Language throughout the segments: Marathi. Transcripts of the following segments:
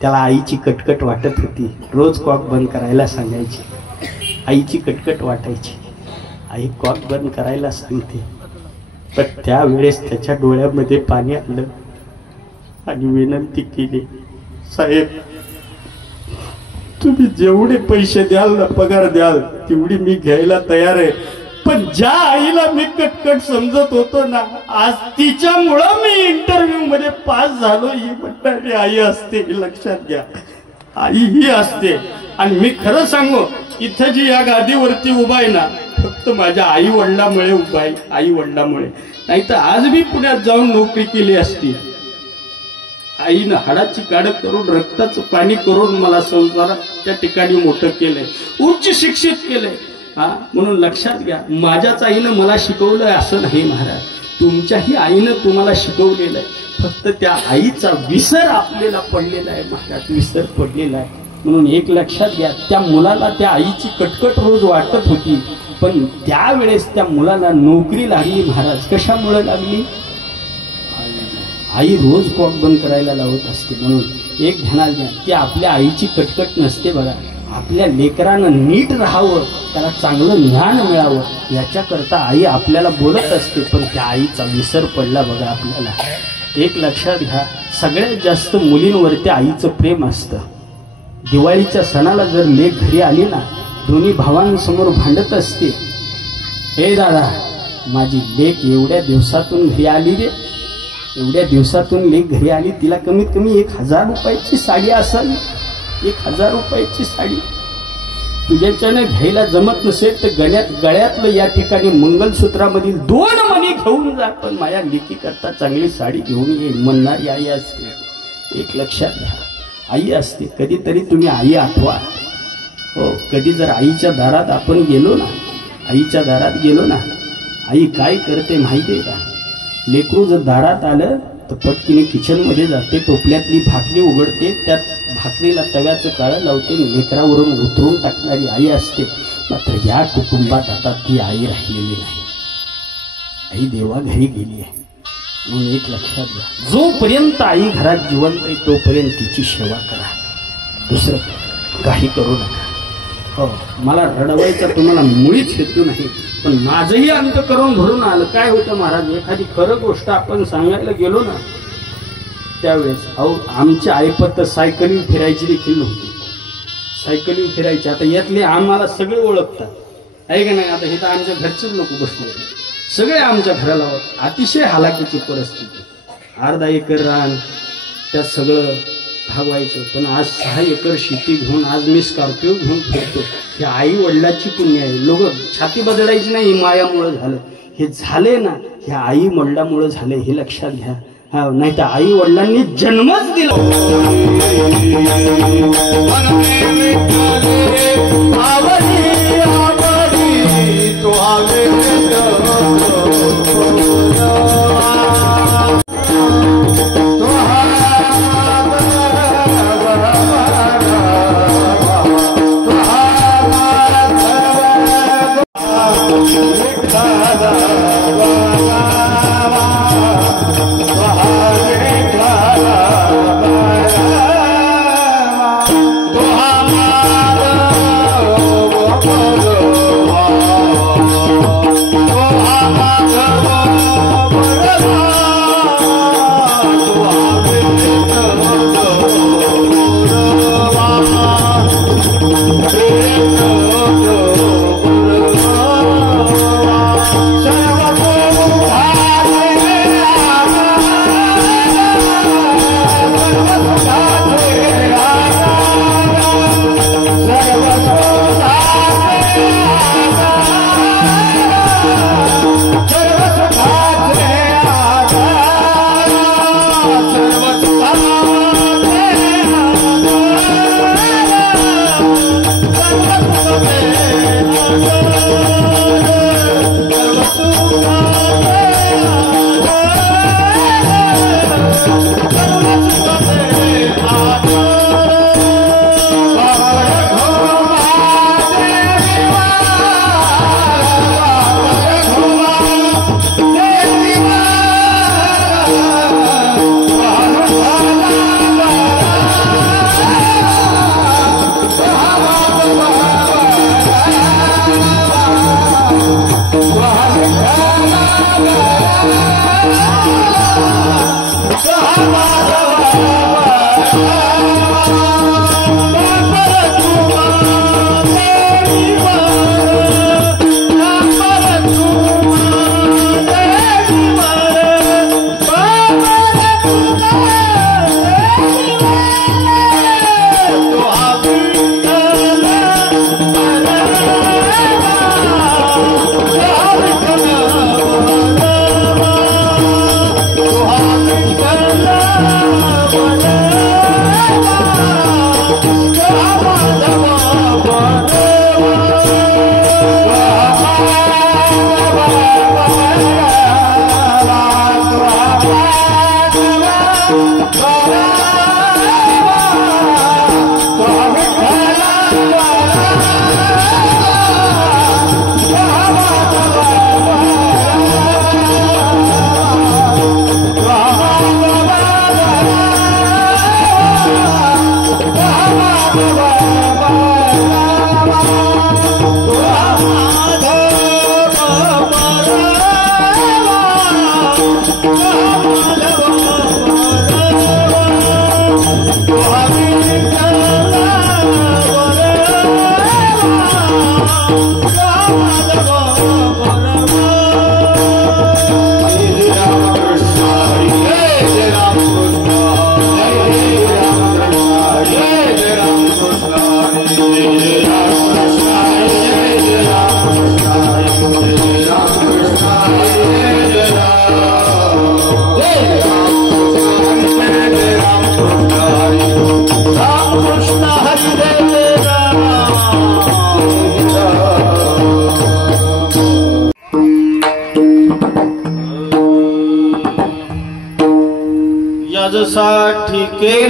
त्याला आईची कटकट वाटत होती. रोज कॉक बंद करायला सांगायची. आईची कटकट वाटायची. आई कॉक बंद करायला सांगते. पण त्यावेळेस त्याच्या डोळ्यामध्ये पाणी आलं आणि विनंती केली, साहेब तुम्ही जेवढे पैसे द्याल ना, पगार द्याल तेवढी मी घ्यायला तयार आहे. पण ज्या आईला मी कटकट समजत होतो ना, आज तिच्यामुळं मी इंटरव्ह्यू मध्ये पास झालो. ही म्हणणारी आई असते, लक्षात घ्या. आई ही असते. आणि मी खरं सांगू, इथं जी या गादीवरती उभा आहे ना, फक्त माझ्या आई वडिलांमुळे उभा आहे. आई वडिलांमुळे. नाही तर आज मी पुण्यात जाऊन नोकरी केली असती. आईनं हाडाची काढ करून रक्ताचं पाणी करून मला संसाराच्या ठिकाणी मोठं केलंय, उच्च शिक्षित केलंय. म्हणून लक्षात घ्या, माझ्याच आईनं मला शिकवलंय असं नाही महाराज, तुमच्याही आईनं तुम्हाला शिकवलेलं आहे. फक्त त्या आईचा विसर आपल्याला पडलेला आहे महाराज, विसर पडलेला आहे. म्हणून एक लक्षात घ्या, त्या मुलाला त्या आईची कटकट रोज वाटत होती. पण त्यावेळेस त्या मुलाला नोकरी लागली महाराज. कशामुळे लागली? आई रोज कॉक बंद करायला लावत असते. म्हणून एक ध्यानात घ्या, की आपल्या आईची कटकट नसते बघा. आपल्या लेकरानं नीट राहावं, त्याला चांगलं ज्ञान मिळावं, याच्याकरता आई आपल्याला बोलत असते. पण त्या आईचा विसर पडला बघा आपल्याला. एक लक्षात घ्या, सगळ्यात जास्त मुलींवरती आईचं प्रेम असतं. दिवाळीच्या सणाला जर लेक घरी आली ना, दोन्ही भावांसमोर भांडत असते, हे दादा माझी लेक एवढ्या दिवसातून घरी आली रे, एवढ्या दिवसातून लेक घरी आली, तिला कमीत कमी 1000 रुपयाची साडी असावी. 1000 रुपयाची साडी तुझ्याच्यानं घ्यायला जमत नसेल तर गळ्यातलं या ठिकाणी मंगलसूत्रामधील 2 मणी घेऊन जा, पण माझ्या लेकी करता चांगली साडी घेऊन ये म्हणणारी आई असते. एक लक्षात घ्या, आई असते. कधीतरी तुम्ही आई आठवा. हो, कधी जर आईच्या दारात आपण गेलो ना, आईच्या दारात गेलो ना, आई काय करते माहिती आहे का? लेकरू जर दारात आलं तर पटकीने किचनमध्ये जाते, टोपल्यातली भाकरी उघडते, त्यात भाकरीला तव्याचं काळं लावते, लेकरावरून उतरून टाकणारी आई असते. मात्र या कुटुंबात आता ती आई राहिलेली नाही. आई देवा घरी गेली आहे. म्हणून एक लक्षात घ्या, जोपर्यंत आई घरात जिवंत आहे तोपर्यंत तिची सेवा करा, दुसरं काही करू नका. हो, मला रडवायचा तुम्हाला मुळीच हेतू नाही, पण माझंही अंतःकरण भरून आलं. काय होतं महाराज, एखादी खरं गोष्ट आपण सांगायला गेलो ना, त्यावेळेस अहो आमच्या आईपत सायकली फिरायची देखील नव्हती. सायकली फिरायची. आता यातले आम्हाला सगळे ओळखतात, आहे का नाही? आता हे तर आमच्या घरचेच लोक बसले, सगळे आमच्या घराला. अतिशय हालाकीची परिस्थिती. 1/2 एकर रान, त्यात सगळं भागवायचं. पण आज 6 एकर शेती घेऊन आज मी स्कॉर्पिओ घेऊन फिरतो. हे आई वडिलाची पुण्य आहे. लोक छाती बदलायची नाही, मायामुळे झालं हे झाले ना, ह्या आई वडिलामुळे झाले, हे लक्षात घ्या. हा, नाही तर आई वडिलांनी जन्मच दिला.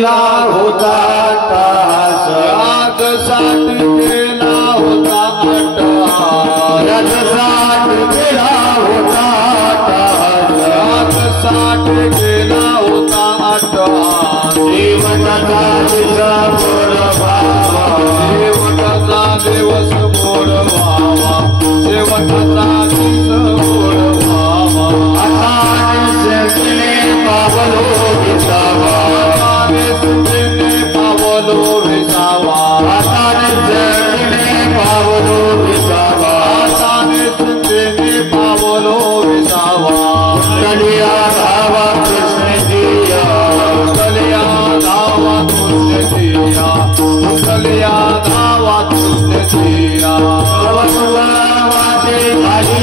केला होता याच्यासाठी केला होता याच्यासाठी केला होता याच्यासाठी केला होता शेवटाचा दिवस मोड व्हावा शेवटाचा दिवस मोड व्हावा आता पावलो विसावा पावलो विसावा पावलो विसावा पावलो विसावा कलिया धावा कृष्ण दिया कलिया धावा कृष्ण दिया कलिया धावा कृष्ण दिया वाटे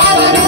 I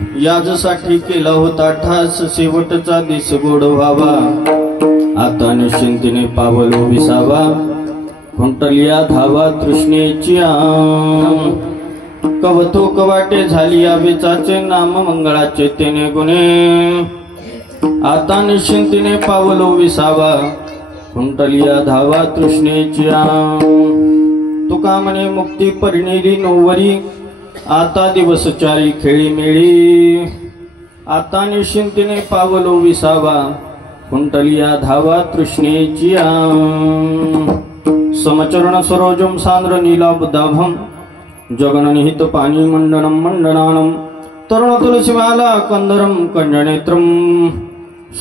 याजसाठी केला होता ठास शेवटचा दिस गोड व्हावा आता निश्चिंतीने पावलो विसावा खुंटलिया धावा तृष्णेची कवतो कवाटे झाली आबेचाचे नाम मंगळाचे तेने गुणे आता निश्चिंतीने पावलो विसावा खुंटलिया धावा तृष्णेची तुका म्हणे मुक्ती परिणेली नोवरी आता दिवस चारी खेळी मेळी आता निश्चिंतीने पावलो विसावा खुंटलिया धावा तृष्णेची समचरण सरोजम सांद्र नीलाबुदाभम जगननिहित पाणी मंडनम मंडनानम तरुण तुलसीमाला कंदरम कंजनेत्रम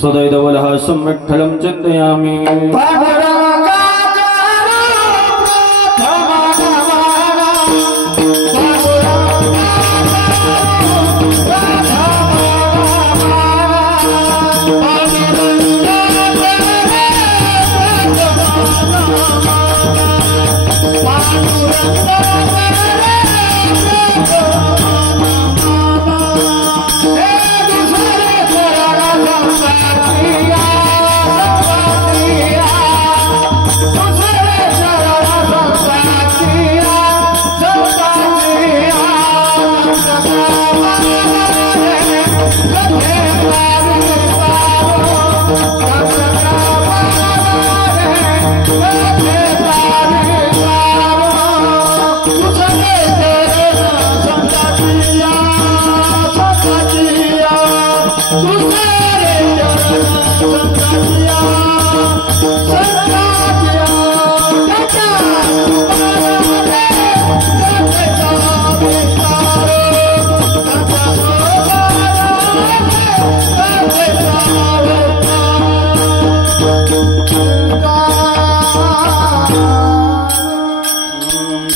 सदैदवलः सम्यक्ठलं चिन्तयामि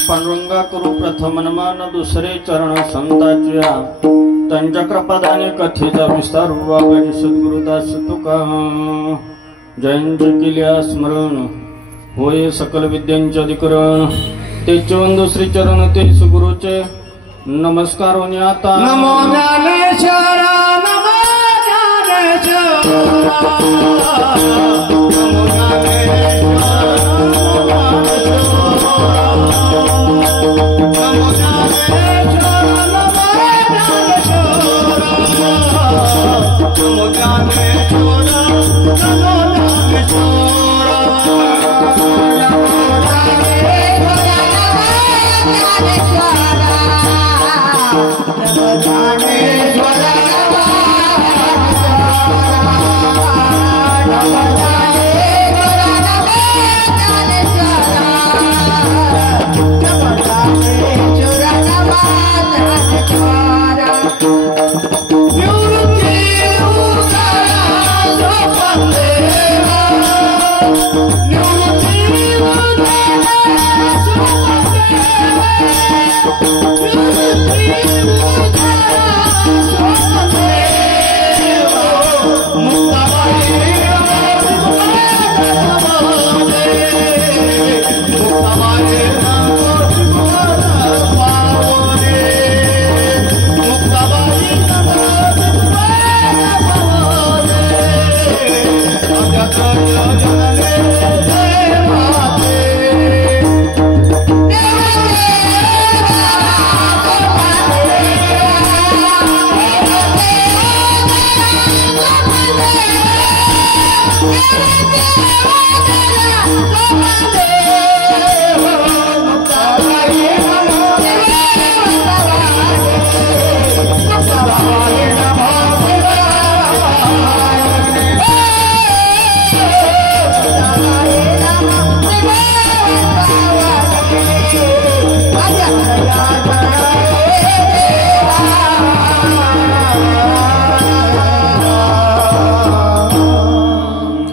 पांडुरंगा करू प्रथम नमन दुसरे चरण संताच्या त्यांच्या कृपादाने कथेचा विस्तार व्हावा सद्गुरुदास तुका जयंती केल्या स्मरण होय सकल विद्यांचे अधिकरण ते चवंद श्री चरण ते सुगुरुचे नमस्कार होणे आता नमो ज्ञानेश्वर नमो ज्ञानेश्वर नमो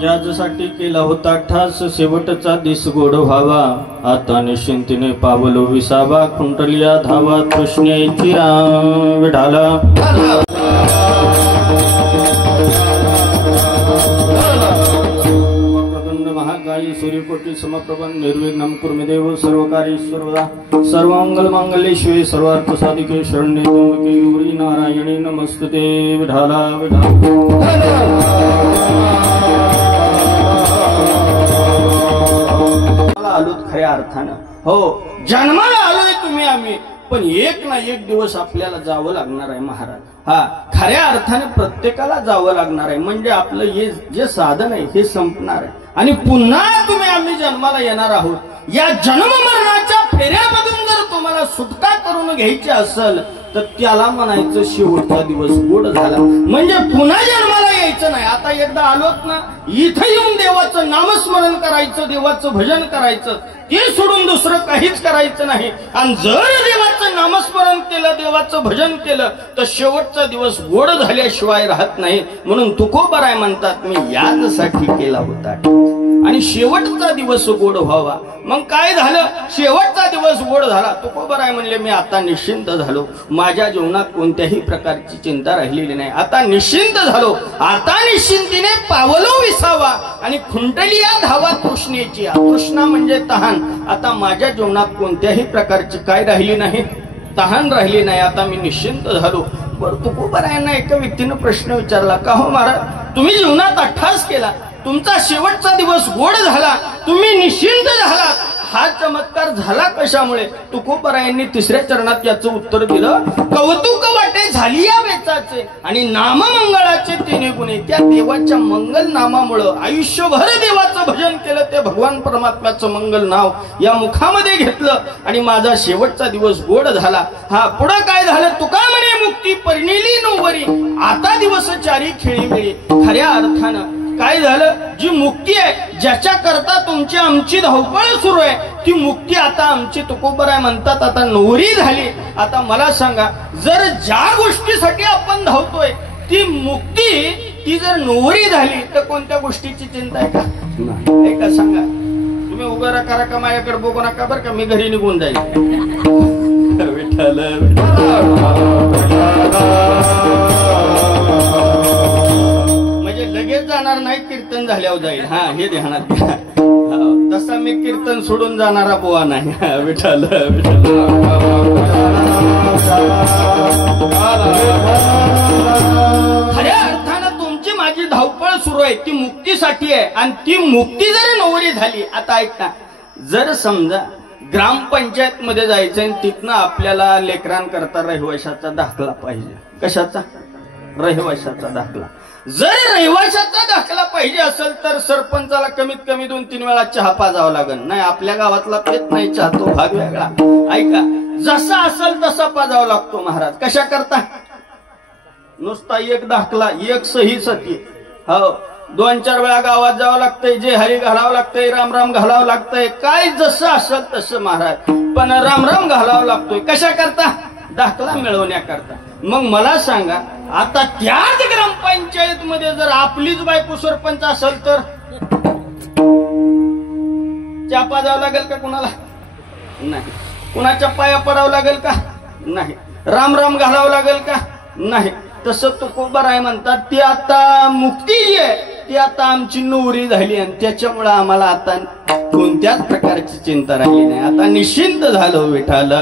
याजसाठी केला होता ठास शेवटचा दिस गोड व्हावा आता निश्चिंतीने पावलो विसावा खुंटलिया धावा तृष्णेची विढाला महाकाळी सूर्यकोटी समप्रभं निर्विघ्नं कुरु देव सर्वकार्येषु सर्वमंगलमांगल्ये शिवे सर्वार्थ साधिके शरण्ये त्र्यंबके गौरी नारायणी नमस्तुते विठाला आलोत खऱ्या अर्थानं हो जन्माला आलोय तुम्ही आम्ही पण एक ना एक दिवस आपल्याला जावं लागणार आहे महाराज हा खऱ्या अर्थाने प्रत्येकाला जावं लागणार आहे म्हणजे आपलं हे जे साधन आहे हे संपणार आहे आणि पुन्हा तुम्ही आम्ही जन्माला येणार आहोत या जन्म मरणाच्या फेऱ्यामधून जर तुम्हाला सुटका करून घ्यायची असेल तर त्याला म्हणायचं शेवटचा दिवस गोड झाला म्हणजे पुन्हा जन्माला यायचं नाही आता एकदा आलोत ना इथं येऊन देवाचं नामस्मरण करायचं देवाचं भजन करायचं ते सोडून दुसरं काहीच करायचं नाही आणि जर देवाचं नामस्मरण केलं देवाचं भजन केलं तर शेवटचा दिवस गोड झाल्याशिवाय राहत नाही म्हणून तुकोबाराय म्हणतात मी याचसाठी केला होता आणि शेवटचा दिवस गोड व्हावा मग काय झालं शेवटचा दिवस गोड झाला तुकोबाराय म्हणले मी आता निश्चिंत झालो माझ्या जीवनात कोणत्याही प्रकारची चिंता राहिलेली नाही आता निश्चिंत झालो आता निश्चिंतीने पावलो विसावा आणि खुंटलिया धावा तृष्णेची तृष्णा म्हणजे तहान आता माझ्या जीवनात कोणत्याही प्रकारची काय राहिली नाही तहान राहिली नाही आता मी निश्चिंत झालो बरं तुकोबारायांना एका व्यक्तीनं प्रश्न विचारला का हो महाराज तुम्ही जीवनात अट्टहास केला तुमचा शेवटचा दिवस गोड झाला तुम्ही निश्चिंत झालात हा चमत्कार झाला कशामुळे तुकोबारायांनी तिसऱ्या चरणात याचं उत्तर दिलं कौतुक वाटे झाली या वेचाचे आणि नाममंगळाचे तिने गुणे त्या देवाच्या मंगल नामामुळं आयुष्यभर देवाचं भजन केलं ते भगवान परमात्म्याचं मंगल नाव या मुखामध्ये घेतलं आणि माझा शेवटचा दिवस गोड झाला हा पुढं काय झालं तुका म्हणे मुक्ती परिणिली नवरी आता दिवस चारी खेळी मिळी खऱ्या अर्थानं काय झालं जी मुक्ती आहे ज्याच्या करता तुमची आमची धावपळ सुरू आहे ती मुक्ती आता आमची तुकोबाराय म्हणतात आता नवरी झाली आता मला सांगा जर ज्या गोष्टीसाठी आपण धावतोय ती मुक्ती ती जर नवरी झाली तर कोणत्या गोष्टीची चिंता आहे का सांगा तुम्ही उभा करा का माझ्याकडे बघू नका बरं का मी घरी निघून जाईल विठ्ठल लगेच जाणार नाही कीर्तन झाल्यावर जाईल हा हे ध्यानात घ्या तसा मी कीर्तन सोडून जाणारा बुवा नाही विठ्ठल खऱ्या अर्थानं तुमची माझी धावपळ सुरू आहे ती मुक्तीसाठी आहे आणि ती मुक्ती जर नवरी झाली आता ऐका जर समजा ग्रामपंचायत मध्ये जायचं आणि तिथनं आपल्याला लेकरांकरता रहिवाशाचा दाखला पाहिजे कशाचा रहिवाशाचा दाखला जर रहिवाशाचा दाखला पाहिजे असेल तर सरपंचाला कमीत कमी 2-3 वेळा चहा पाजावा लागेल नाही आपल्या गावातला पेत नाही चहा तो भाग वेगळा ऐका जसा असेल तसा पाजावा लागतो महाराज कशा करता नुसता एक दाखला एक सही सती हो 2-4 वेळा गावात जावं लागतंय जे हरी घालावं लागतंय राम राम घालावं लागतंय काय जसं असेल तसं महाराज पण राम राम घालावं लागतोय कशा करता दाखला मिळवण्याकरता मग मला सांगा आता त्याच ग्रामपंचायत मध्ये जर आपलीच बायको सरपंच असेल तर चापा जावं लागेल का कुणाला नाही कुणाच्या पाया पडावं लागेल का नाही राम राम घालावं लागेल का नाही तसं तुकोबाराय म्हणतात ती आता मुक्ती जी आहे ती आता आमची नवरी झाली आणि त्याच्यामुळे आम्हाला आता कोणत्याच प्रकारची चिंता राहिली नाही आता निश्चिंत झालो विठाला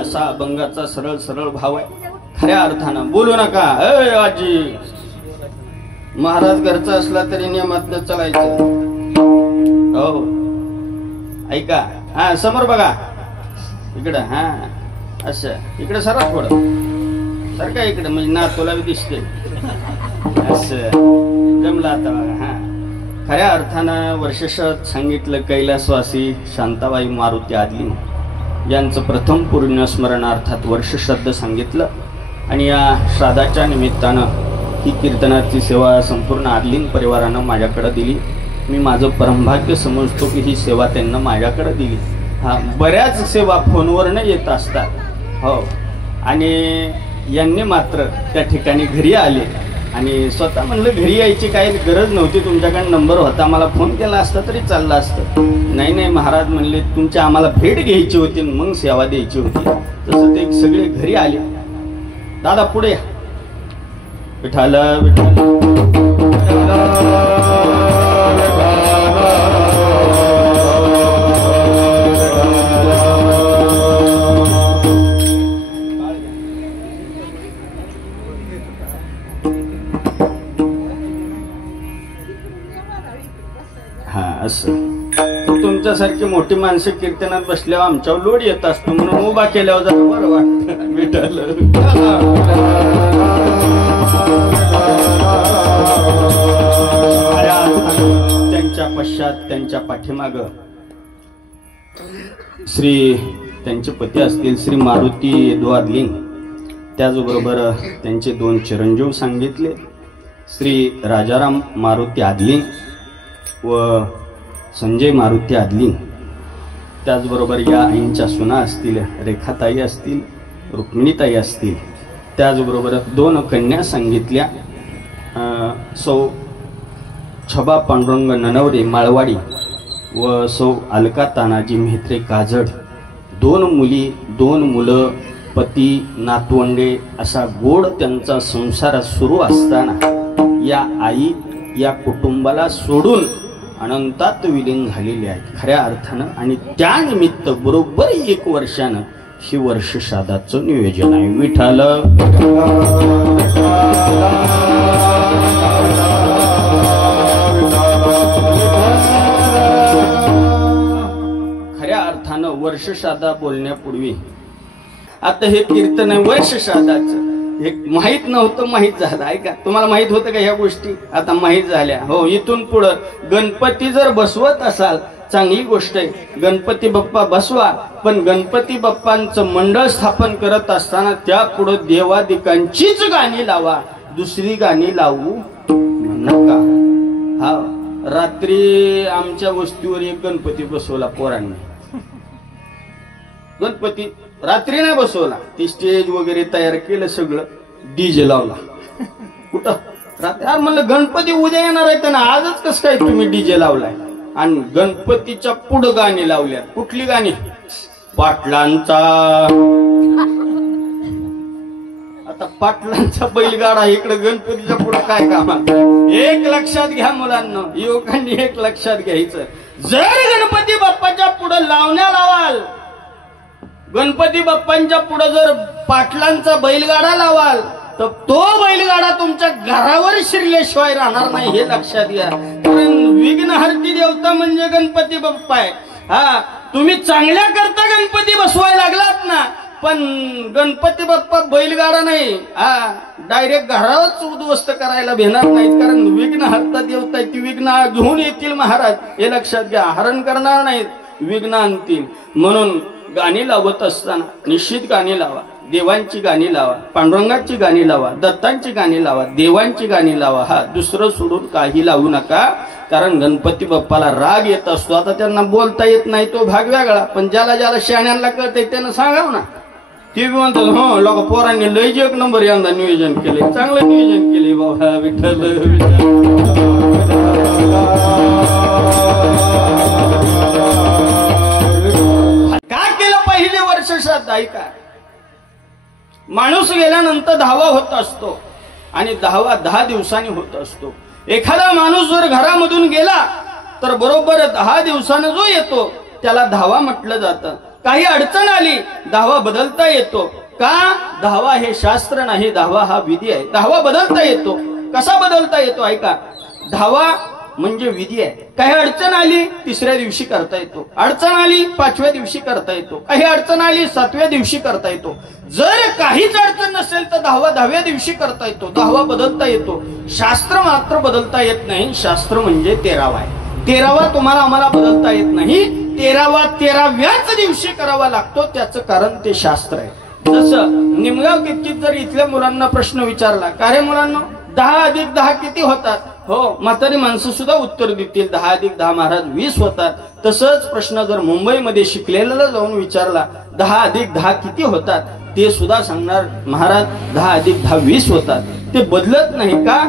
असा अभंगाचा सरळ सरळ भाव आहे खऱ्या अर्थानं बोलू नका आजी महाराज घरचा असला तरी नियमात चालायचं हो ऐका हा समोर बघा इकडं हा असं इकडे सरा थोडं सर का इकडे म्हणजे ना तुला बी दिसते असं जमलं आता बघा हा खऱ्या अर्थानं वर्षश्राद्ध सांगितलं कैलासवासी शांताबाई मारुती आदली यांचं प्रथम पुण्यस्मरणार्थात वर्षश्राद्ध सांगितलं आणि या श्राद्धाच्या निमित्तानं ही कीर्तनाची सेवा संपूर्ण आदलीन परिवारानं माझ्याकडे दिली मी माझं परमभाग्य समजतो की ही सेवा त्यांना माझ्याकडे दिली हा बऱ्याच सेवा फोनवरनं येत असतात हो आणि यांनी मात्र त्या ठिकाणी घरी आले आणि स्वतः म्हणलं घरी यायची काही गरज नव्हती तुमच्याकडे नंबर होता मला फोन केला असता तरी चालला असतं नाही महाराज म्हणले तुमच्या आम्हाला भेट घ्यायची होती मग सेवा द्यायची होती तसं ते सगळे घरी आले दादा पुढे या. विठाल विठाल हा असं. तुमच्यासारखी मोठी माणसं कीर्तनात बसल्यावर आमच्यावर लोड येत असतो म्हणून उभा केल्यावर जरा बरं वाटतं. विठाल त्यांच्या पश्चात त्यांच्या पाठीमाग श्री त्यांचे पती असतील श्री मारुती यदू आदलिंग, त्याचबरोबर त्यांचे 2 चिरंजीव सांगितले, श्री राजाराम मारुती आदलिंग व संजय मारुती आदलिंग. त्याचबरोबर या आईंच्या सुना असतील, रेखाताई असतील, रुक्मिणीताई असतील. त्याचबरोबर 2 कन्या सांगितल्या, सौ छबा पांडुरंग ननवरे माळवाडी व सौ अलका तानाजी म्हेत्रे काजड. 2 मुली, 2 मुलं, पती, नातवंडे असा गोड त्यांचा संसार सुरू असताना या आई या कुटुंबाला सोडून अनंतात विलीन झालेली आहेत खऱ्या अर्थानं. आणि त्यानिमित्त बरोबर 1 वर्षानं ही वर्ष श्राद्धाचं नियोजन आहे. विठाल खऱ्या अर्थानं वर्ष श्राद्धा बोलण्यापूर्वी आता हे कीर्तन आहे वर्ष श्राद्धाचं. हे माहित नव्हतं, माहित झालं. ऐका, तुम्हाला माहित होतं का ह्या गोष्टी? आता माहित झाल्या. हो, इथून पुढं गणपती जर बसवत असाल चांगली गोष्ट आहे, गणपती बाप्पा बसवा. पण गणपती बाप्पांचं मंडळ स्थापन करत असताना त्या पुढं देवादिकांचीच गाणी लावा, दुसरी गाणी लावू नका. हा, रात्री आमच्या वस्तीवर एक गणपती बसवला पोरांनी. गणपती रात्री नाही बसवला, ती स्टेज वगैरे तयार केलं, सगळं डीजे लावला. कुठं रात्री? म्हणलं गणपती उद्या येणार आहे ना, आजच कसं काय तुम्ही डीजे लावलाय? आणि गणपतीच्या पुढं गाणी लावल्या. कुठली गाणी? पाटलांचा. आता पाटलांचा बैलगाडा इकडे गणपतीच्या पुढे काय काम? एक लक्षात घ्या मुलांना, युवकांनी एक लक्षात घ्यायचं, जर गणपती बाप्पाच्या पुढे लावण्या लावाल, गणपती बाप्पांच्या पुढे जर पाटलांचा बैलगाडा लावाल, तर तो बैलगाडा तुमच्या घरावर शिरल्याशिवाय राहणार नाही, हे लक्षात घ्या. कारण विघ्नहर्ती देवता म्हणजे गणपती बाप्पा आहे. हा, तुम्ही चांगल्या करता गणपती बसवायला लागलात ना, पण गणपती बाप्पा बैलगाडा नाही, हा डायरेक्ट घरावरच उद्ध्वस्त करायला भेटणार नाहीत. कारण विघ्नहर्ता देवता आहे, ती विघ्न घेऊन येतील महाराज, हे लक्षात घ्या. हरण करणार नाहीत, विघ्न आणतील. म्हणून गाणी लावत असताना निश्चित गाणी लावा, देवांची गाणी लावा, पांडुरंगाची गाणी लावा, दत्तांची गाणी लावा, देवांची गाणी लावा. हा, दुसरं सोडून काही लावू नका. कारण गणपती बाप्पाला राग येत असतो. आता त्यांना बोलता येत नाही, तो भाग वेगळा, पण ज्याला ज्याला शहाण्यांना कळतंय त्यानं सांगाव ना. ते बी म्हणतात, हो लोक पोरांनी लय 1 नंबर यंदा नियोजन केले, चांगलं नियोजन केले बाबा. विठ्ठल काय केलं पहिली वर्ष श्राद्ध? ऐका, माणूस गेल्यानंतर 10वा होत असतो आणि 10 दिवसांनी होत असतो. एखादा माणूस जर घरामधून गेला तर बरोबर 10 दिवसानं जो येतो त्याला 10वा म्हटलं जातं. काही अडचण आली 10वा बदलता येतो. का? 10वा हे शास्त्र नाही, 10वा हा विधी आहे. 10वा बदलता येतो. कसा बदलता येतो? ऐका, 10वा म्हणजे विधी आहे. काही अडचण आली 3ऱ्या दिवशी करता येतो, अडचण आली 5व्या दिवशी करता येतो, काही अडचण आली 7व्या दिवशी करता येतो. जर काहीच अडचण नसेल तर 10व्या दिवशी करता येतो. 10वा बदलता येतो. शास्त्र मात्र बदलता येत नाही. शास्त्र म्हणजे 13वा आहे. 13वा तुम्हाला आम्हाला बदलता येत नाही. 13व्याच दिवशी करावा लागतो. त्याचं कारण ते शास्त्र आहे. जसं निमगाव किती जर इथल्या मुलांना प्रश्न विचारला, का रे मुलांना 10 अधिक 10 किती होतात? हो, म्हातारी माणसं सुद्धा उत्तर देतील 10 अधिक 10 महाराज 20 होतात. तसंच प्रश्न जर मुंबईमध्ये शिकलेल्याला जाऊन विचारला 10 अधिक 10 किती होतात, ते सुद्धा सांगणार महाराज 10 अधिक 10 20 होतात. ते बदलत नाही. का?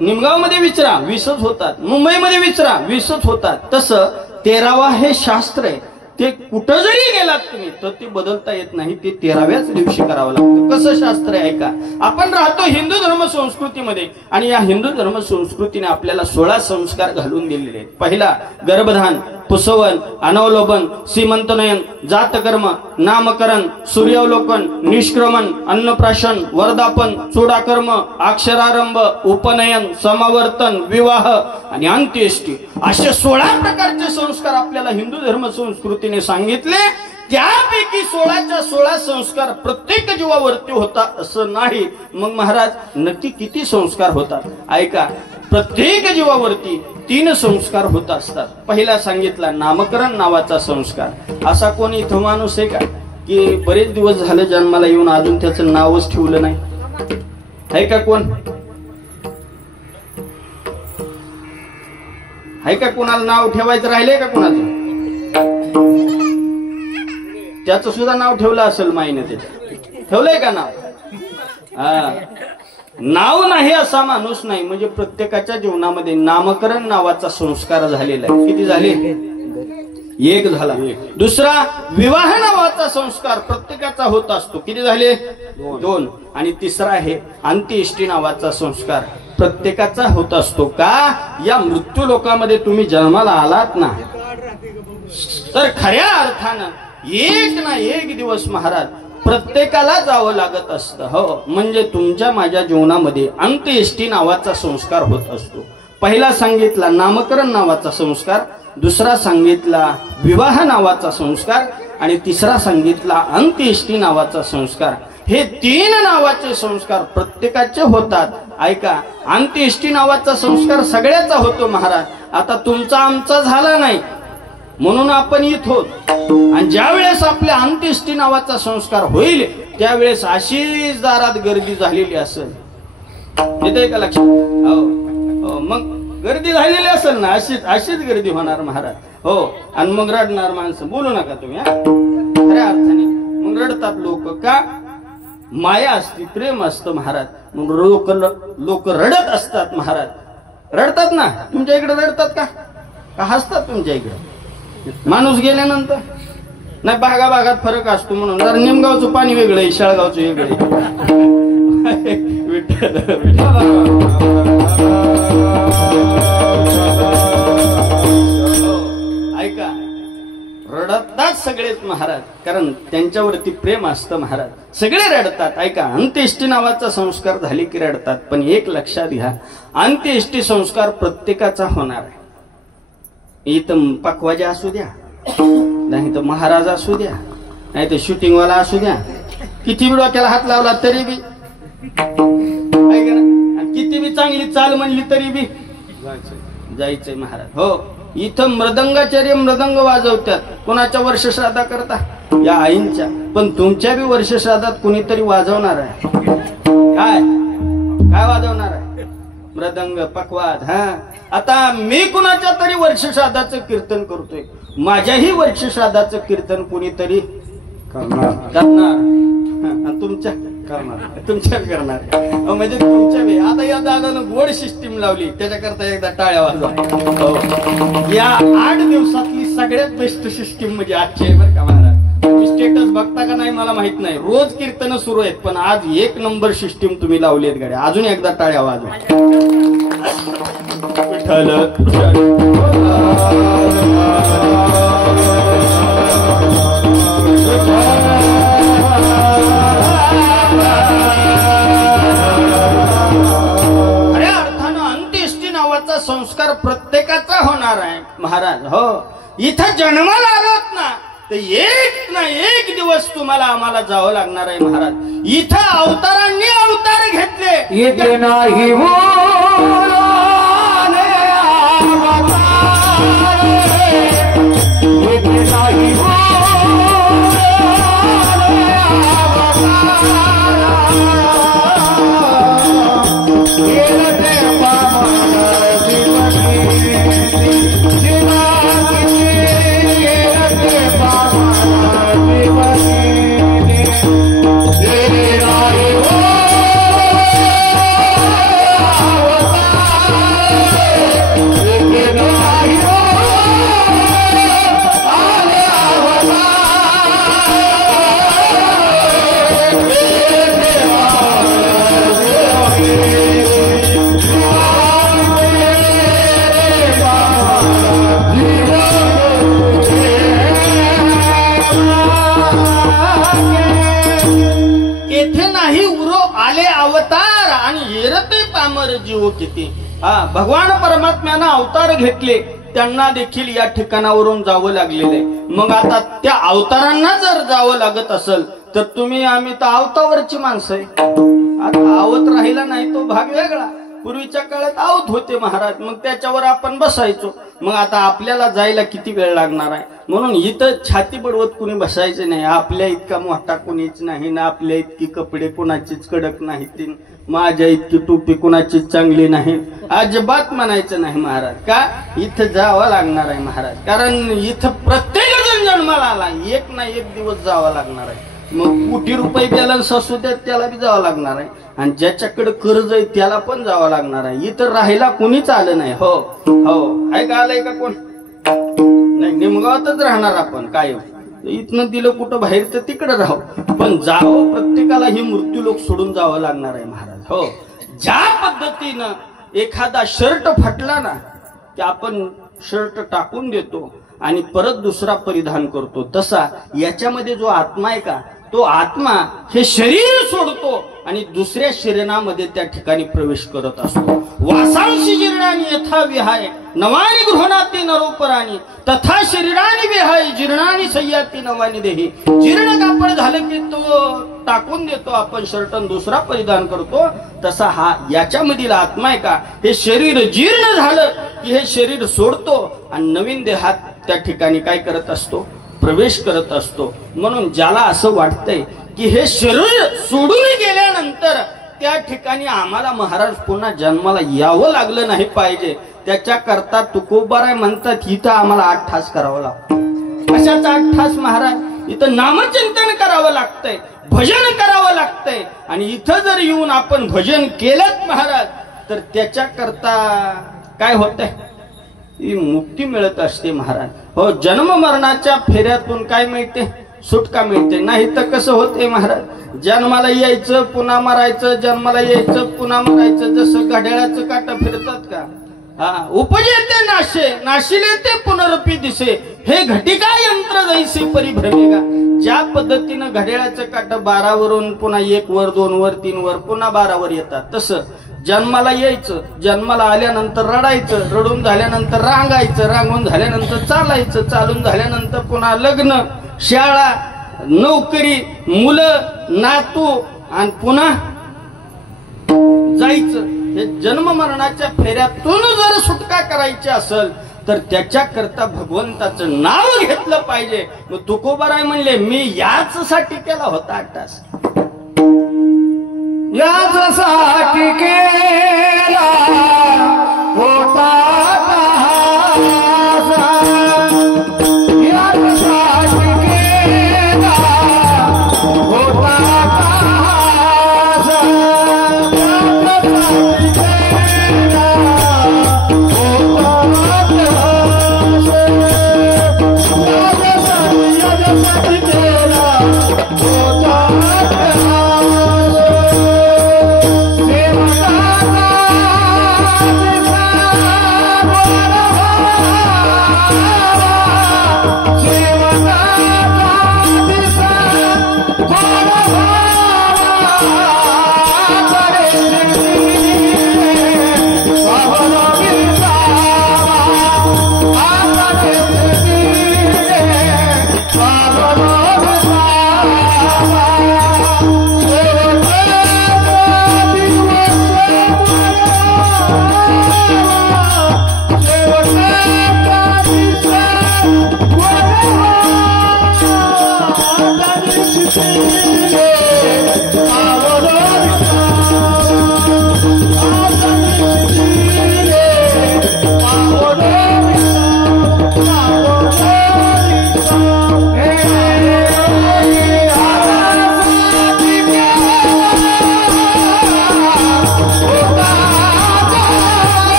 निमगाव मध्ये विचारा 20च होतात, मुंबईमध्ये विचारा 20च होतात. तसं 13वा हे शास्त्र आहे. ते कुठं जरी गेलात तुम्ही तर ते बदलता येत नाही, ते 13व्याच दिवशी करावं लागतं. कसं शास्त्र आहे का? आपण राहतो हिंदू धर्म संस्कृतीमध्ये आणि या हिंदू धर्म संस्कृतीने आपल्याला 16 संस्कार घालून दिलेले आहेत. पहिला गर्भधान, पुसवन, अनवलोकन, सीमंतनयन, जातकर्म, नामकरण, सूर्यावलोकन, निष्क्रमण, अन्नप्राशन, वर्धापन, चूडाकर्म, अक्षरारंभ, उपनयन, समावर्तन, विवाह आणि अंत्येष्टी असे 16 प्रकारचे संस्कार आपल्याला हिंदू धर्म संस्कृतीने सांगितले. त्यापैकी 16च्या 16 संस्कार प्रत्येक जीवावरती होतात असं नाही. मग महाराज नक्की किती संस्कार होतात? ऐका, प्रत्येक जीवावरती 3 संस्कार होत असतात. पहिला सांगितला नामकरण नावाचा संस्कार. असा कोणी इथं माणूस आहे का की बरेच दिवस झाले जन्माला येऊन अजून त्याचं नावच ठेवलं नाही? आहे का कोण? आहे का कोणाला नाव ठेवायचं राहिलंय का कोणाचं? त्याचं सुद्धा नाव ठेवलं असेल माईने. त्याचं ठेवलंय का नाव? नाव नाही असा माणूस नाही. म्हणजे प्रत्येकाच्या जीवनामध्ये नामकरण नावाचा संस्कार झालेला आहे. किती झाले? 1 झाला. दुसरा विवाह नावाचा संस्कार प्रत्येकाचा होत असतो. किती झाले? 2. आणि तिसरा आहे अंत्येष्टी नावाचा संस्कार प्रत्येकाचा होत असतो. का? या मृत्यू लोकामध्ये तुम्ही जन्माला आलात ना, तर खऱ्या अर्थानं एक ना एक दिवस महाराज प्रत्येकाला जावं लागत असतं. हो, म्हणजे तुमच्या माझ्या जीवनामध्ये अंत्येष्टी नावाचा संस्कार होत असतो. पहिला सांगितला नामकरण नावाचा संस्कार, दुसरा सांगितला विवाह नावाचा संस्कार आणि तिसरा सांगितला अंत्येष्टी नावाचा संस्कार. हे 3 नावाचे संस्कार प्रत्येकाचे होतात. ऐका, अंत्येष्टी नावाचा संस्कार सगळ्याचा होतो महाराज. आता तुमचा आमचा झाला नाही म्हणून आपण इथं होत. आणि ज्या वेळेस आपल्या अंत्येष्टी नावाचा संस्कार होईल त्यावेळेस अशीच दारात गर्दी झालेली असेल. येते का लक्षात? हो, मग गर्दी झालेली असेल ना, अशीच गर्दी होणार महाराज. हो, आणि मग रडणार माणसं. बोलू नका तुम्ही, खऱ्या अर्थाने मग रडतात लोक. का? माया असती, प्रेम असतं महाराज. मग लोक रडत असतात महाराज. रडतात ना? तुमच्या इकडे रडतात का हसतात तुमच्या इकडे? माणूस गेल्यानंतर नाही, भागाभागात फरक असतो म्हणून. जर निमगावचं पाणी वेगळं आहे, शाळगावचं वेगळं आहे. ऐका, रडतात सगळेच महाराज, कारण त्यांच्यावरती प्रेम असतं महाराज. सगळे रडतात. ऐका, अंत्येष्टी नावाचा संस्कार झाले की रडतात. पण एक लक्षात घ्या, अंत्येष्टी संस्कार प्रत्येकाचा होणार आहे. इथं पकवाजा असू द्या, नाही तर महाराज असू द्या, नाही तर शूटिंगवाला असू द्या, किती बी डोक्याला हात लावला तरी बी, किती बी चांगली चाल म्हणली तरी बी जायचंय महाराज. हो, इथं मृदंगाचार्य मृदंग वाजवतात. कोणाच्या वर्षश्राद्धा करता? या आईंच्या. पण तुमच्या बी वर्षश्राद्धात कुणीतरी वाजवणार आहे. काय वाजवणार आहे? मृदंग, पकवाज. आता मी कुणाच्या तरी वर्षश्राद्धाचं कीर्तन करतोय. माझ्याही वर्षश्राद्धाचं कीर्तन कुणीतरी करणार. तुमच्या करणार. म्हणजे तुमच्या बी. आता या दादानं गोड सिस्टीम लावली, त्याच्याकरता एकदा टाळ्या वाजवा. या 8 दिवसातली सगळ्यात बेस्ट सिस्टीम म्हणजे आजची आहे बरं का महाराज. तुम्ही स्टेटस बघता का नाही मला माहित नाही. रोज कीर्तन सुरू आहेत, पण आज 1 नंबर सिस्टीम तुम्ही लावली आहेत गाड्या. अजून एकदा टाळ्या वाजवा. खऱ्या अर्थानं अंत्येष्टी नावाचा संस्कार प्रत्येकाचा होणार आहे महाराज. हो, इथं जन्माला आलोत ना, तर एक ना एक दिवस तुम्हाला आम्हाला जावं लागणार आहे महाराज. इथं अवतारांनी अवतार घेतले. येते नाही पामर जीव किती. भगवान परमात्म्यानं अवतार घेतले, त्यांना देखील या ठिकाणावरून जावं लागलेलं आहे. मग आता त्या अवतारांना जर जावं लागत असेल तर तुम्ही आम्ही तर अवतावरची माणसं आहे. आता आवत राहिला नाही तो भाग वेगळा. पूर्वीच्या काळात आवत होते महाराज, मग त्याच्यावर आपण बसायचो. मग आता आपल्याला जायला किती वेळ लागणार आहे. म्हणून इथं छाती बडवत कुणी बसायचं नाही. आपल्या इतका मोठा कुणीच नाही ना, आपल्या इतकी कपडे कुणाचीच कडक नाहीत, माझ्या इतकी टोपी कुणाचीच चांगली नाही, अजिबात म्हणायचं नाही महाराज. का इथं जावं लागणार आहे महाराज, कारण इथं प्रत्येक जण जन्माला आला, एक ना एक दिवस जावं लागणार आहे. मग कोटी रुपये बॅलन्स असू द्या त्याला बी जावं लागणार आहे, आणि ज्याच्याकडे कर्ज आहे त्याला पण जावं लागणार आहे. इथं राहायला कोणीच आलं नाही. हो हो, आहे का आलंय का कोण नाही. निमगावातच राहणार आपण काय, इथनं दिलं कुठं बाहेर तर तिकडे राहू, पण जावं प्रत्येकाला ही मृत्यू लोक सोडून जावं लागणार आहे महाराज. हो, ज्या पद्धतीनं एखादा शर्ट फाटला ना की आपण शर्ट टाकून देतो आणि परत दुसरा परिधान करतो, तसा याच्यामध्ये जो आत्मा आहे का, तो आत्मा हे शरीर सोडतो आणि दुसऱ्या शरीरामध्ये त्या ठिकाणी प्रवेश करत असतो. वासांशी जीर्णानी यथा विहाय नवानी गृहणाती नरोपराणी तथा शरीरानी विहाय जीर्णानी सह्याती नवानी देही. जीर्ण कापड झालं की तो टाकून देतो आपण शर्ट, दुसरा परिधान करतो. तसा हा याच्यामधील आत्मा आहे का, हे शरीर जीर्ण झालं की हे शरीर सोडतो आणि नवीन देहात त्या ठिकाणी काय करत असतो, प्रवेश करत असतो. म्हणून ज्याला असं वाटतंय की हे शरीर सोडून गेल्यानंतर त्या ठिकाणी आम्हाला महाराज पुन्हा जन्माला यावं लागलं नाही पाहिजे, त्याच्या करता तुकोबाराय म्हणतात इथं आम्हाला 8 तास करावं लागतं. कशाचा 8 तास महाराज, इथं नामचिंतन करावं लागतंय, भजन करावं लागतंय. आणि इथं जर येऊन आपण भजन केलं महाराज तर त्याच्या करता काय होतंय, ही मुक्ती मिळत असते महाराज. हो, जन्म मरणाच्या फेऱ्यातून काय मिळते, सुटका मिळते. नाही तर कसं होते महाराज, जन्माला यायचं पुन्हा मरायचं, जन्माला यायचं पुन्हा मरायचं. जसं घड्याळाचं काटा फिरतात का, उपजेते नाशे नाशिले ते पुनरपी दिसे, हे घटिका यंत्र जैसे परिभ्रमेगा. ज्या पद्धतीनं घड्याळाचं काटा 12 वरून पुन्हा 1 वर 2 वर 3 वर पुन्हा 12 वर येतात, तसं जन्माला यायचं, जन्माला आल्यानंतर रडायचं, रडून झाल्यानंतर रांगायचं, रांगून झाल्यानंतर चालायचं, चालून झाल्यानंतर पुन्हा लग्न, शाळा, नोकरी, मुलं, नातू आणि पुन्हा जायचं. हे जन्म मरणाच्या फेऱ्यातून जर सुटका करायची असेल तर त्याच्या करता भगवंताचं नाव घेतलं पाहिजे. मग तुकोबाराय म्हणले मी याचसाठी केला होता 8 तास, याचसाठी केला होता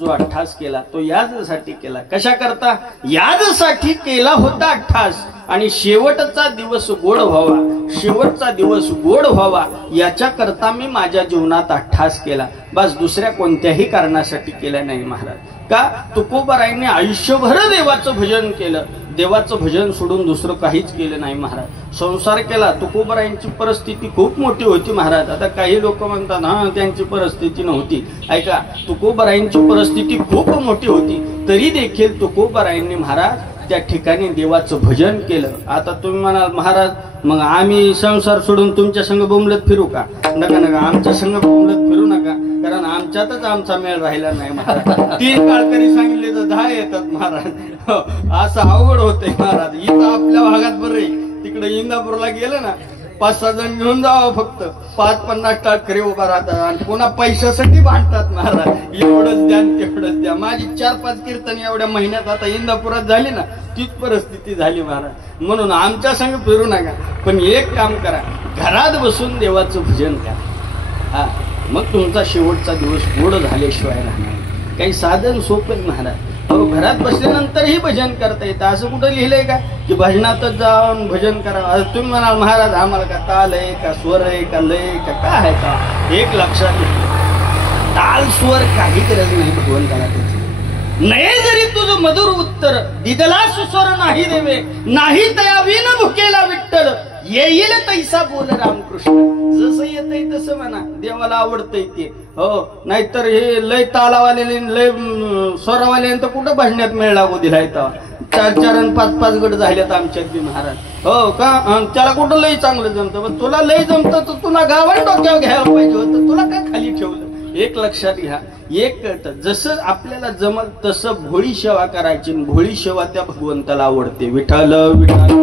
जो अट्ठास केला तो याजसाठी केला. कशा करता? याजसाठी केला होता अट्ठास. आणि शेवटचा दिवस गोड व्हावा, शेवटचा दिवस गोड व्हावा याच्या करता मी माझ्या जीवनात अट्ठास केला. बस दुसऱ्या कोणत्याही कारणासाठी केला नाही महाराज. का? तुकोबारायांनी आयुष्यभर देवाचं भजन केलं. देवाचं भजन सोडून दुसरं काहीच केलं नाही महाराज. संसार केला. तुकोबारायांची परिस्थिती खूप मोठी होती महाराज. आता काही लोक म्हणतात हा त्यांची परिस्थिती नव्हती. ऐका, तुकोबारायांची परिस्थिती खूप मोठी होती, तरी देखील तुकोबारायांनी महाराज त्या ठिकाणी देवाचं भजन केलं. आता तुम्ही म्हणाल महाराज मग आम्ही संसार सोडून तुमच्या संग बोंबलत फिरू का? नका नका, आमच्या संग बोंबलत फिरू नका, कारण आमच्यातच आमचा मेळ राहिला नाही महाराज. 3 काळकरी सांगितले तर 10 येतात महाराज. असं अवघड होतंय महाराज. इथं आपल्या भागात बरं आहे, तिकडे इंदापूरला गेलं ना 5-6 जण घेऊन जावं, फक्त 5-50 टाळकरी उभा राहतात आणि पुन्हा पैशासाठी भांडतात महाराज. एवढंच द्या तेवढंच द्या. माझी 4-5 कीर्तन एवढ्या महिन्यात आता इंदापुरात झाली ना, तीच परिस्थिती झाली महाराज. म्हणून आमच्या संग फिरू नका, पण एक काम करा, घरात बसून देवाचं भजन करा. हा, मग तुमचा शेवटचा दिवस गोड झाल्याशिवाय राहणार. काही साधन सोपं महाराज. अहो, घरात बसल्यानंतरही भजन करता येतं. असं कुठं लिहिलंय का की भजनातच जाऊन भजन करा? तुम्ही म्हणाल महाराज आम्हाला का ताल आहे का स्वर आहे का लय का काय आहे का? एक लक्षात घ्या, ताल स्वर काही गरज नाही भगवंताला त्याची. नाही जरी तुझं मधुर उत्तर दिदला सुस्वर नाही देवे, नाही तया विन भुकेला विठ्ठल, येईल तैसा बोल रामकृष्ण. जसं येतंय तसं म्हणा, देवाला आवडतंय ते. हो, नाहीतर हे लय तालावाले लय स्वरावाले तर कुठं भजण्यात मेळ लागू दिलाय. 4-4 आणि 5-5 गट झाल्यात आमच्यात बी महाराज. हो का? त्याला कुठं लय चांगलं जमतं, पण तुला लय जमतं तर तुला गावात डोक्यावर घ्यायला पाहिजे होतं, तुला काय खाली ठेवलं? एक लक्षात घ्या, एक कळतं, जसं आपल्याला जमल तसं भोळी सेवा करायची. भोळी सेवा त्या भगवंताला आवडते. विठ्ठल विठ्ठल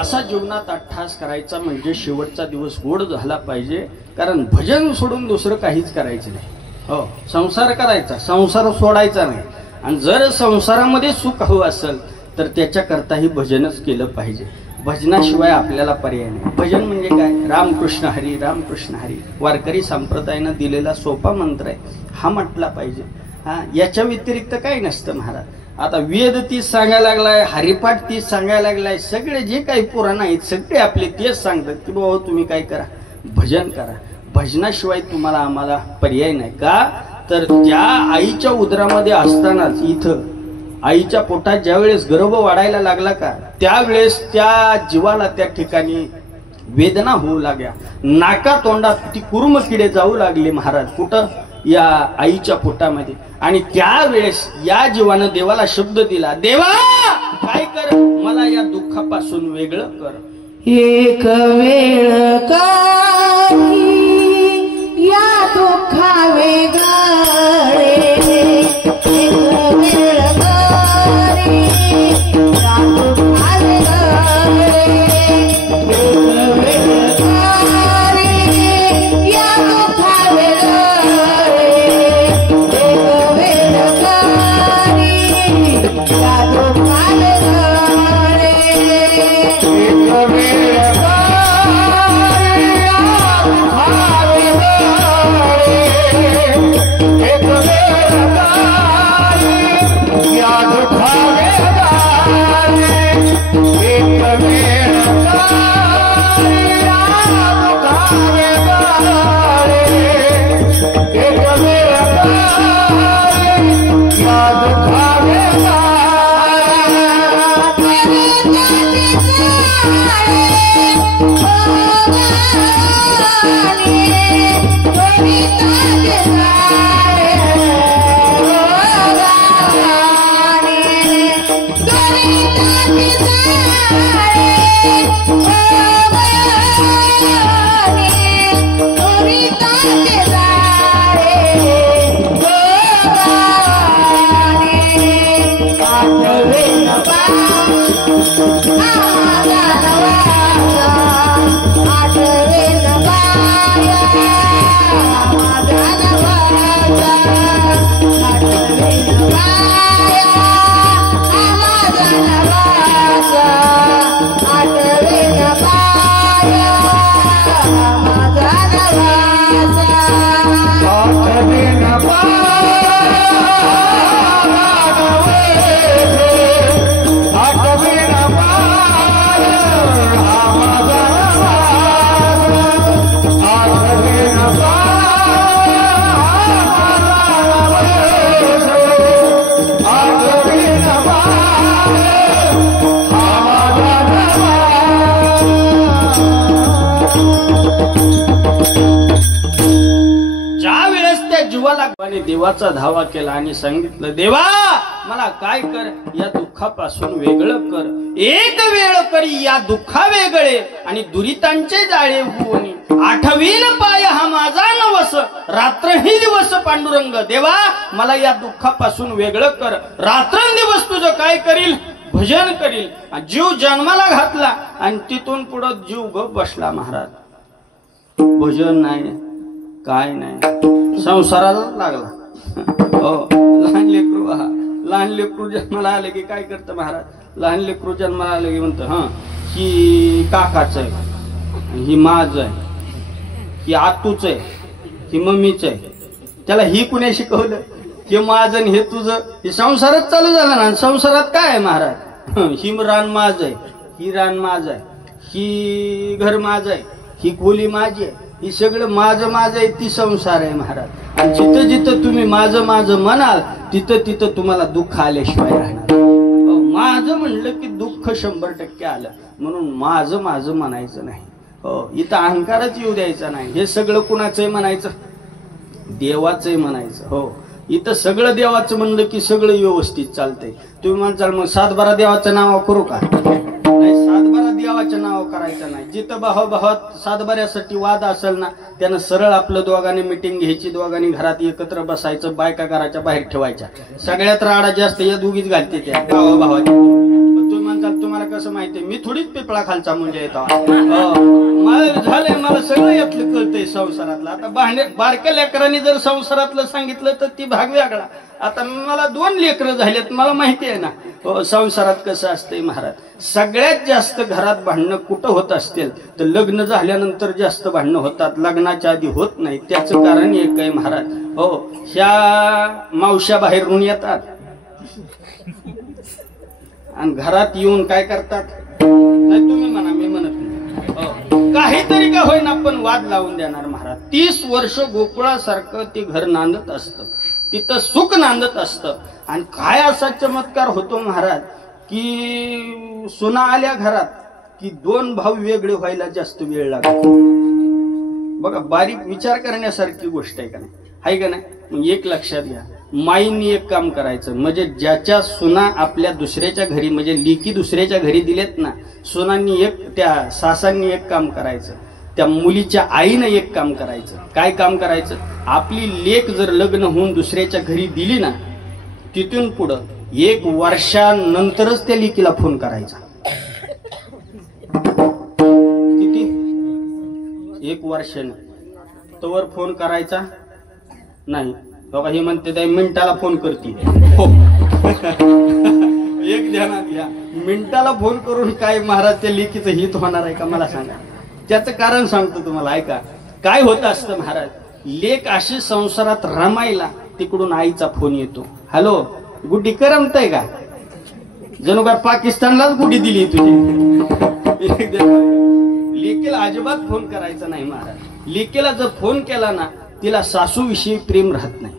असा जीवनात अट्ठास करायचा म्हणजे शेवटचा दिवस गोड झाला पाहिजे. कारण भजन सोडून दुसरं काहीच करायचं नाही. हो, संसार करायचा, संसार सोडायचा नाही. आणि जर संसारामध्ये सुख हवं असेल तर त्याच्याकरताही भजनच केलं पाहिजे. भजनाशिवाय आपल्याला पर्याय नाही. भजन म्हणजे काय? रामकृष्ण हरी, रामकृष्ण हरी. वारकरी संप्रदायानं दिलेला सोपा मंत्र आहे, हा म्हटला पाहिजे. हा, याच्या व्यतिरिक्त काही नसतं महाराज. आता वेद तीच सांगायला लागलाय, हरिपाठ तीच सांगायला लागलाय, सगळे जे काही पुराण आहेत सगळे आपले तेच सांगतात की बाबा तुम्ही काय करा, भजन करा. भजनाशिवाय तुम्हाला आम्हाला पर्याय नाही. का? तर त्या आईच्या उदरामध्ये असतानाच, इथं आईच्या पोटात ज्यावेळेस गर्भ वाढायला लागला का, त्यावेळेस त्या जीवाला त्या ठिकाणी वेदना होऊ लागल्या. नाका तोंडात ती कुर्म किडे जाऊ लागले महाराज. कुठं? या आईच्या पोटामध्ये. आणि त्यावेळेस या जीवानं देवाला शब्द दिला, देवा काय कर, मला या दुःखापासून वेगळं कर. एक वेळ काही या दुःखा वेगळे, एक वेळ काही या दुःखा वेगळे, एक वेळ काही या दुःखा वेगळे, एक वेळ काही या दुःखा वेगळे, एक वेळ बायकोने देवाचा धावा केला आणि सांगितलं, देवा मला काय कर, या दुःखापासून वेगळं कर, एक वेळ करी या दुःखा वेगळे आणि दुरितांचे जाळे होऊन, आठवीन पाय हा माझा नवस, रात्रही दिवस पांडुरंग, देवा मला या दुःखापासून वेगळं कर, रात्रंदिवस तुझं काय करील, भजन करील. जीव जन्माला घातला आणि तिथून पुढं जीव गप बसला महाराज. भजन नाही, काय नाही, संसाराला लागला. हो, लहान लेकरू, हा लहान लेकरू जन्माला आले की काय करतं महाराज, लहान लेकरू जन्माला आले की म्हणतं, हा ही काकाच आहे, ही माझ आहे, ही आतूच आहे, ही मम्मीच आहे. त्याला ही कुणी शिकवलं, हे माझं हे तुझं, हे संसारात चालू झाला ना. संसारात काय आहे महाराज, ही रान माझ आहे, ही रान माझ आहे, ही घर माझ आहे, ही खोली माझी आहे, ही सगळं माझं माझं आहे, ती संसार आहे महाराज. आणि जिथं जिथं तुम्ही माझं माझं म्हणाल तिथं तिथं तुम्हाला दुःख आल्याशिवाय राहणार. माझं म्हणलं की दुःख 100% आलं, म्हणून माझं माझं म्हणायचं नाही. हो, इथं अहंकारच येऊ द्यायचा नाही. हे सगळं कुणाचंही म्हणायचं, देवाचंही म्हणायचं. हो, इथं सगळं देवाचं म्हणलं की सगळं व्यवस्थित चालतंय. तुम्ही म्हणताल मग 7-12 देवाचं नाव करू का, नाही, 7-12 देवाचं नाव करायचं नाही. जिथं भावात 7-12साठी वाद असेल ना, त्यानं सरळ आपलं दोघांनी मिटिंग घ्यायची, दोघांनी घरात एकत्र बसायचं, बायका घराच्या बाहेर ठेवायच्या. सगळ्यात राडा जास्त या दोघीच घालते त्या भावाच्या. तुम्ही म्हणताल तुम्हाला कसं माहितीये, मी थोडीच पिपळा खालचा म्हणजे येतो, मला झालंय, मला सगळं यातलं कळतंय संसारातलं. आता बारक्या लेकरांनी जर संसारातलं सांगितलं तर ती भाग वेगळा. आता मला 2 लेकरं झालेत, मला माहिती आहे ना संसारात कसं असतंय महाराज. सगळ्यात जास्त घरात भांडणं कुठं होत असतील तर लग्न झाल्यानंतर जास्त भांडणं होतात, लग्नाच्या आधी होत नाही. त्याचं कारण एक आहे महाराज. हो, ह्या मावश्या बाहेरून येतात आणि घरात येऊन काय करतात, नाही तुम्ही म्हणा, मी म्हणत नाही, काहीतरी का होईना पण वाद लावून देणार महाराज. 30 वर्ष गोकुळासारखं ते घर नांदत असतं, तिथं सुख नांदत असतं. आणि काय असा चमत्कार होतो महाराज की सुना आल्या घरात की 2 भाऊ वेगळे व्हायला जास्त वेळ लागतो. बघा, बारीक विचार करण्यासारखी गोष्ट आहे का नाही, आहे का नाही. मग एक लक्षात घ्या, माईंनी एक काम करायचं, म्हणजे ज्याच्या सुना आपल्या दुसऱ्याच्या घरी, म्हणजे लेकी दुसऱ्याच्या घरी दिलेत ना, सुनांनी एक, त्या सासांनी एक काम करायचं, त्या मुलीच्या आईनं एक काम करायचं. काय काम करायचं, आपली लेक जर लग्न होऊन दुसऱ्याच्या घरी दिली ना, तिथून पुढं 1 वर्षानंतरच त्या लेकीला फोन करायचा. किती, 1 वर्षानं तोवर फोन करायचा नाही. बघा, हे म्हणते त्या मिनिटाला फोन करते. हो, एक ध्यानात घ्या, मिनिटाला फोन करून काय महाराज त्या लेकीचं हित होणार आहे का मला सांगा. त्याचं कारण सांगतो तुम्हाला, ऐका. काय होत असतं महाराज, लेक अशी संसारात रमायला, तिकडून आईचा फोन येतो, हॅलो गुड्डी करमतय का, जणू काय पाकिस्तानलाच गुड्डी दिली तुझी. लेकीला अजिबात फोन करायचा नाही महाराज. लेकीला जर फोन केला ना, तिला सासूविषयी प्रेम राहत नाही,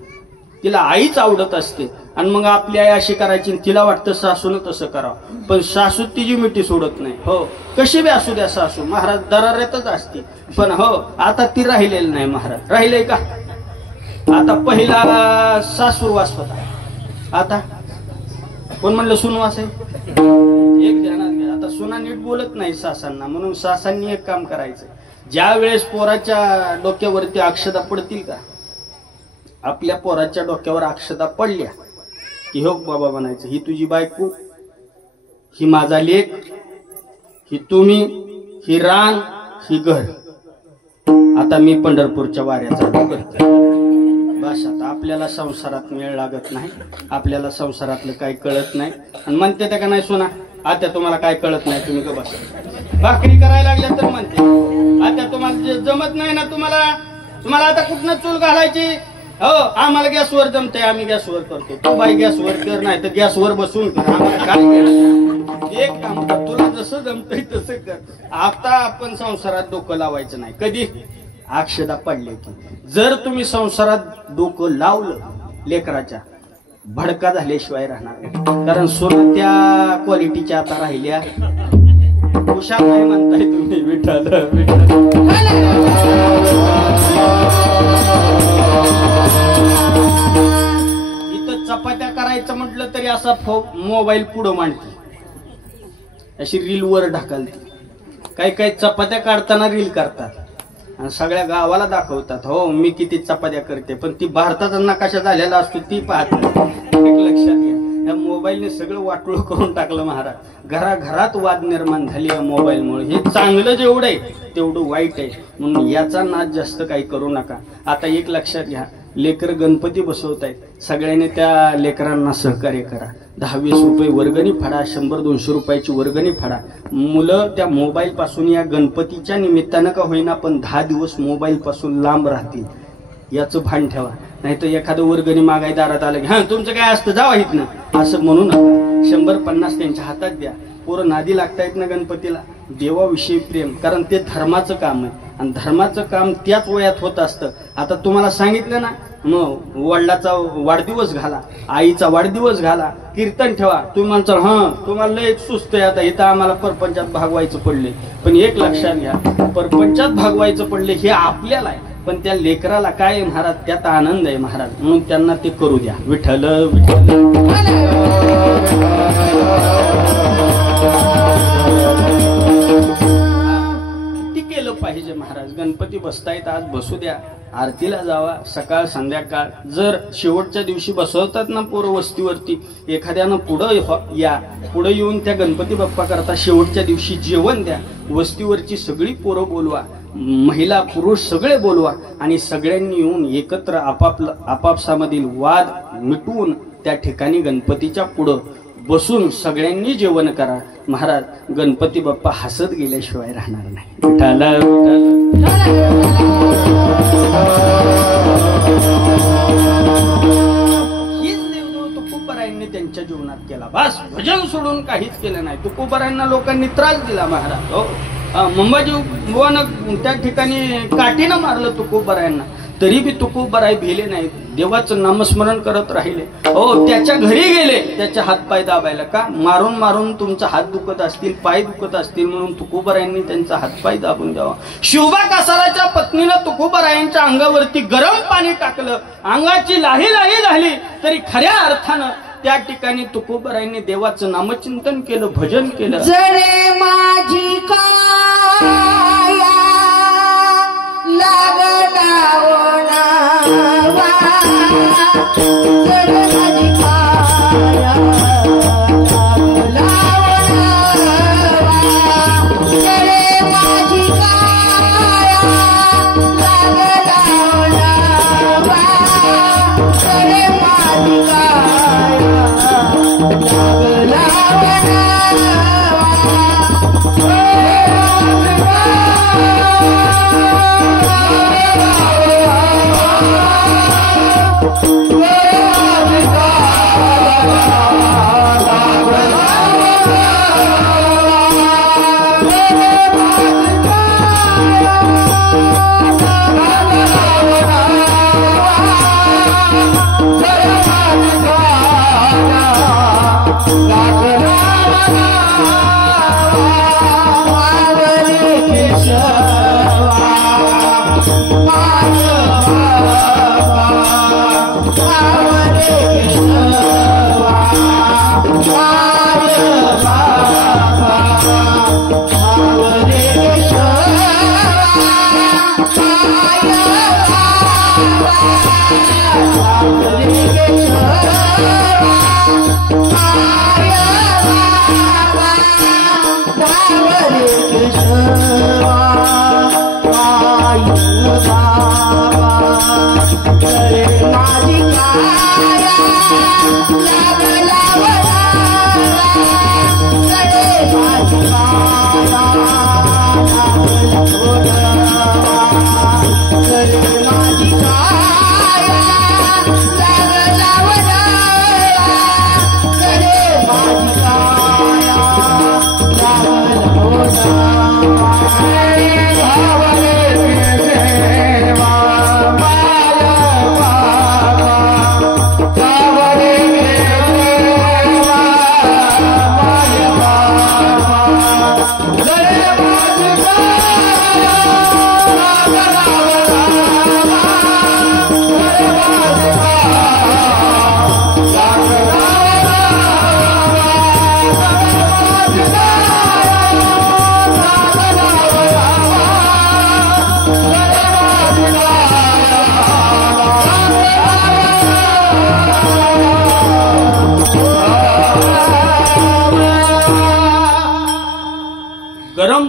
तिला आईच आवडत असते. आणि मग आपली आई अशी करायची, तिला वाटतं सासून तसं करावं, पण सासू तिची मिठी सोडत नाही. हो, कशी बी असू द्या सासू महाराज दराऱ्यातच असते, पण हो आता ती राहिलेली नाही महाराज. राहिलंय का, आता पहिला सासूरवास होता, आता कोण म्हणलं सुनवास आहे. एक ध्यानात घ्या, आता सुना नीट बोलत नाही सासांना, म्हणून सासांनी एक काम करायचं, ज्या वेळेस पोराच्या डोक्यावरती अक्षता पडतील का, आपल्या पोराच्या डोक्यावर अक्षता पडल्या की हो बाबा म्हणायचं, ही तुझी बायको, ही माझा लेक, ही तुम्ही, ही रान, ही घर, आता मी पंढरपूरच्या वाऱ्याचा करते. बस, आता आपल्याला संसारात मेळ लागत नाही, आपल्याला संसारातलं काही कळत नाही. आणि म्हणते त्या का नाही सुना, आता तुम्हाला काय कळत नाही, तुम्ही का बस भाकरी करायला लागल्या तर म्हणते, आता तुम्हाला जमत नाही ना, तुम्हाला आता कुठनं चूल घालायची, हो आम्हाला गॅसवर जमतंय, आम्ही गॅसवर करतो, तू बाई गॅसवर कर, नाही तर गॅसवर बसून कर, आम्हाला काय. एक काम कर, तुला जसं जमतंय तसं कर. आता आपण संसारात डोकं लावायचं नाही. कधी अक्षता पडले की, जर तुम्ही संसारात डोकं लावलं लेकराच्या, भडका झाल्याशिवाय राहणार. कारण सोनं त्या क्वालिटीच्या आता राहिल्या. हुशार नाही म्हणताय तुम्ही, विठ्ठल विठ्ठल. करायचं म्हटलं तरी असा मोबाईल पुढं मांडते, अशी रील वर ढकलते. काही काही चपात्या काढताना रील करतात आणि सगळ्या गावाला दाखवतात, हो मी किती चपात्या करते, पण ती भारताचा नकाशा झालेला असतो ती पाहत नाही. एक लक्षात घ्या, या मोबाईलने सगळं वाटोळ करून टाकलं महाराज. घराघरात वाद निर्माण झाली या मोबाईलमुळे. हे चांगलं जेवढं आहे तेवढं वाईट आहे, म्हणून याचा नाद जास्त काही करू नका. आता एक लक्षात घ्या, लेकर गणपती बसवतायत, सगळ्यांनी त्या लेकरांना सहकार्य करा. 10-20 रुपये वर्गणी फाडा, 100-200 रुपयाची वर्गणी फाडा. मुलं त्या मोबाईल पासून या गणपतीच्या निमित्तानं का होईना पण 10 दिवस मोबाईल पासून लांब राहतील याचं भान ठेवा. नाही तर एखादं वर्गणी मागाय दारात आलं की हा तुमचं काय असतं जावा इथनं असं म्हणू नका. 100-50 त्यांच्या हातात द्या. पोरं नादी लागतायत ना गणपतीला, देवाविषयी प्रेम, कारण ते धर्माचं काम आहे आणि धर्माचं काम त्याच वयात होत असतं. आता तुम्हाला सांगितलं ना, मग वडिलाचा वाढदिवस घाला, आईचा वाढदिवस घाला, कीर्तन ठेवा. तुम्ही म्हणसाल हा तुम्हाला लय सुस्त आहे, आता इथं आम्हाला परपंचात भागवायचं पडले. पण एक लक्षात घ्या, परपंचात भागवायचं पडले हे आपल्याला आहे, पण त्या लेकराला काय आहे महाराज, त्यात आनंद आहे महाराज, म्हणून त्यांना ते करू द्या. विठ्ठल केलं पाहिजे महाराज. गणपती बसतायत आज बसू द्या, आरतीला जावा सकाळ संध्याकाळ. जर शेवटच्या दिवशी बसवतात ना पोरं वस्तीवरती, एखाद्यानं पुढं या, पुढे येऊन त्या गणपती बाप्पा करता शेवटच्या दिवशी जेवण द्या. वस्तीवरची सगळी पोरं बोलवा, महिला पुरुष सगळे बोलवा आणि सगळ्यांनी येऊन एकत्र आपापसामधील वाद मिटवून त्या ठिकाणी गणपतीच्या पुढं बसून सगळ्यांनी जेवण करा. महाराज गणपती बाप्पा हसत गेल्याशिवाय राहणार नाही. विठ्ठल हीच देवदेव तुकोबारायांनी त्यांच्या जीवनात केला. बस भजन सोडून काहीच केलं नाही. तुकोबारायांना लोकांनी त्रास दिला महाराज. हो मुंबाजी बुवानं त्या ठिकाणी काठीनं मारलं तुकोबारायांना, तरी बी तुकोबाराय भिले नाहीत, देवाचं नामस्मरण करत राहिले. हो त्याच्या घरी गेले, त्याचे हातपाय दाबायला. का मारून मारून तुमचा हात दुखत असतील, पाय दुखत असतील म्हणून तुकोबारायांनी त्यांचा हातपाय दाबून द्यावा. शिवबा कासाराच्या पत्नीनं तुकोबारायांच्या अंगावरती गरम पाणी टाकलं, अंगाची लाही लाही झाली, तरी खऱ्या अर्थानं त्या ठिकाणी तुकोबारायांनी देवाचं नामचिंतन केलं, भजन केलं. जडे माझी काया लागला ओणावा, जडे माझी काया लागला ओणावा, जडे माझी काया लागला ओणावा, जडे माझी काया लागला ओणावा.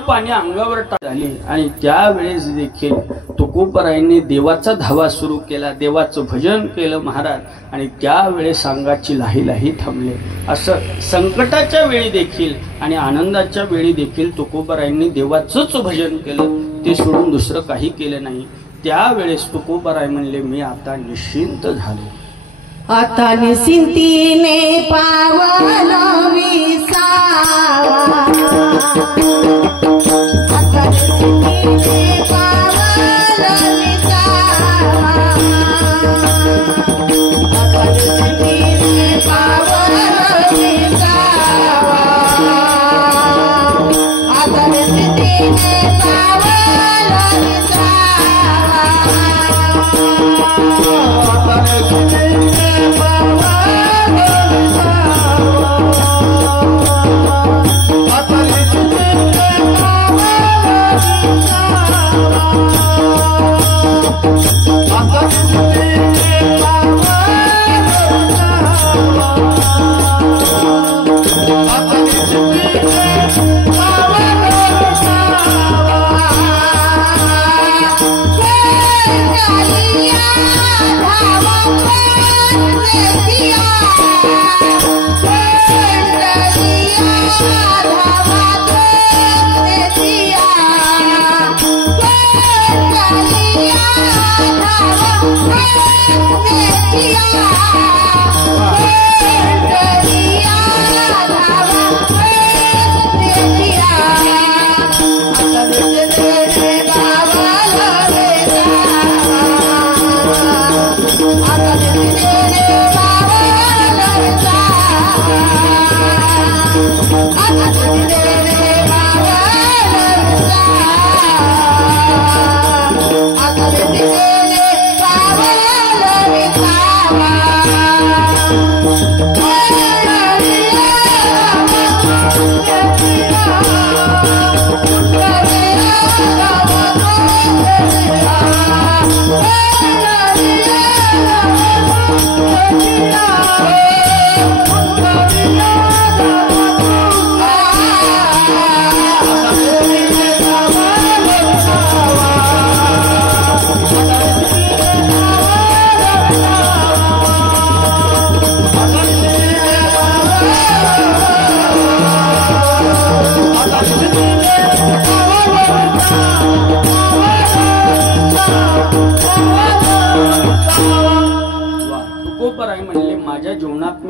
पाणी अंगावर टाकली आणि त्यावेळेस देखील तुकोबरायांनी देवाचा धावा सुरू केला, देवाचं भजन केलं महाराज. आणि त्यावेळेस अंगाची लाही लाही थांबले. असं संकटाच्या वेळी देखील आणि आनंदाच्या वेळी देखील तुकोबरायांनी देवाचंच भजन केलं, ते सोडून दुसरं काही केलं नाही. त्यावेळेस तुकोबराय म्हणले मी आता निश्चिंत झालो. आता निश्चिंतीने पावन विसावा, आता निश्चिंतीने पावन विसावा, आता निश्चिंतीने पावन विसावा, आता निश्चिंतीने पावन विसावा, आता निश्चिंतीने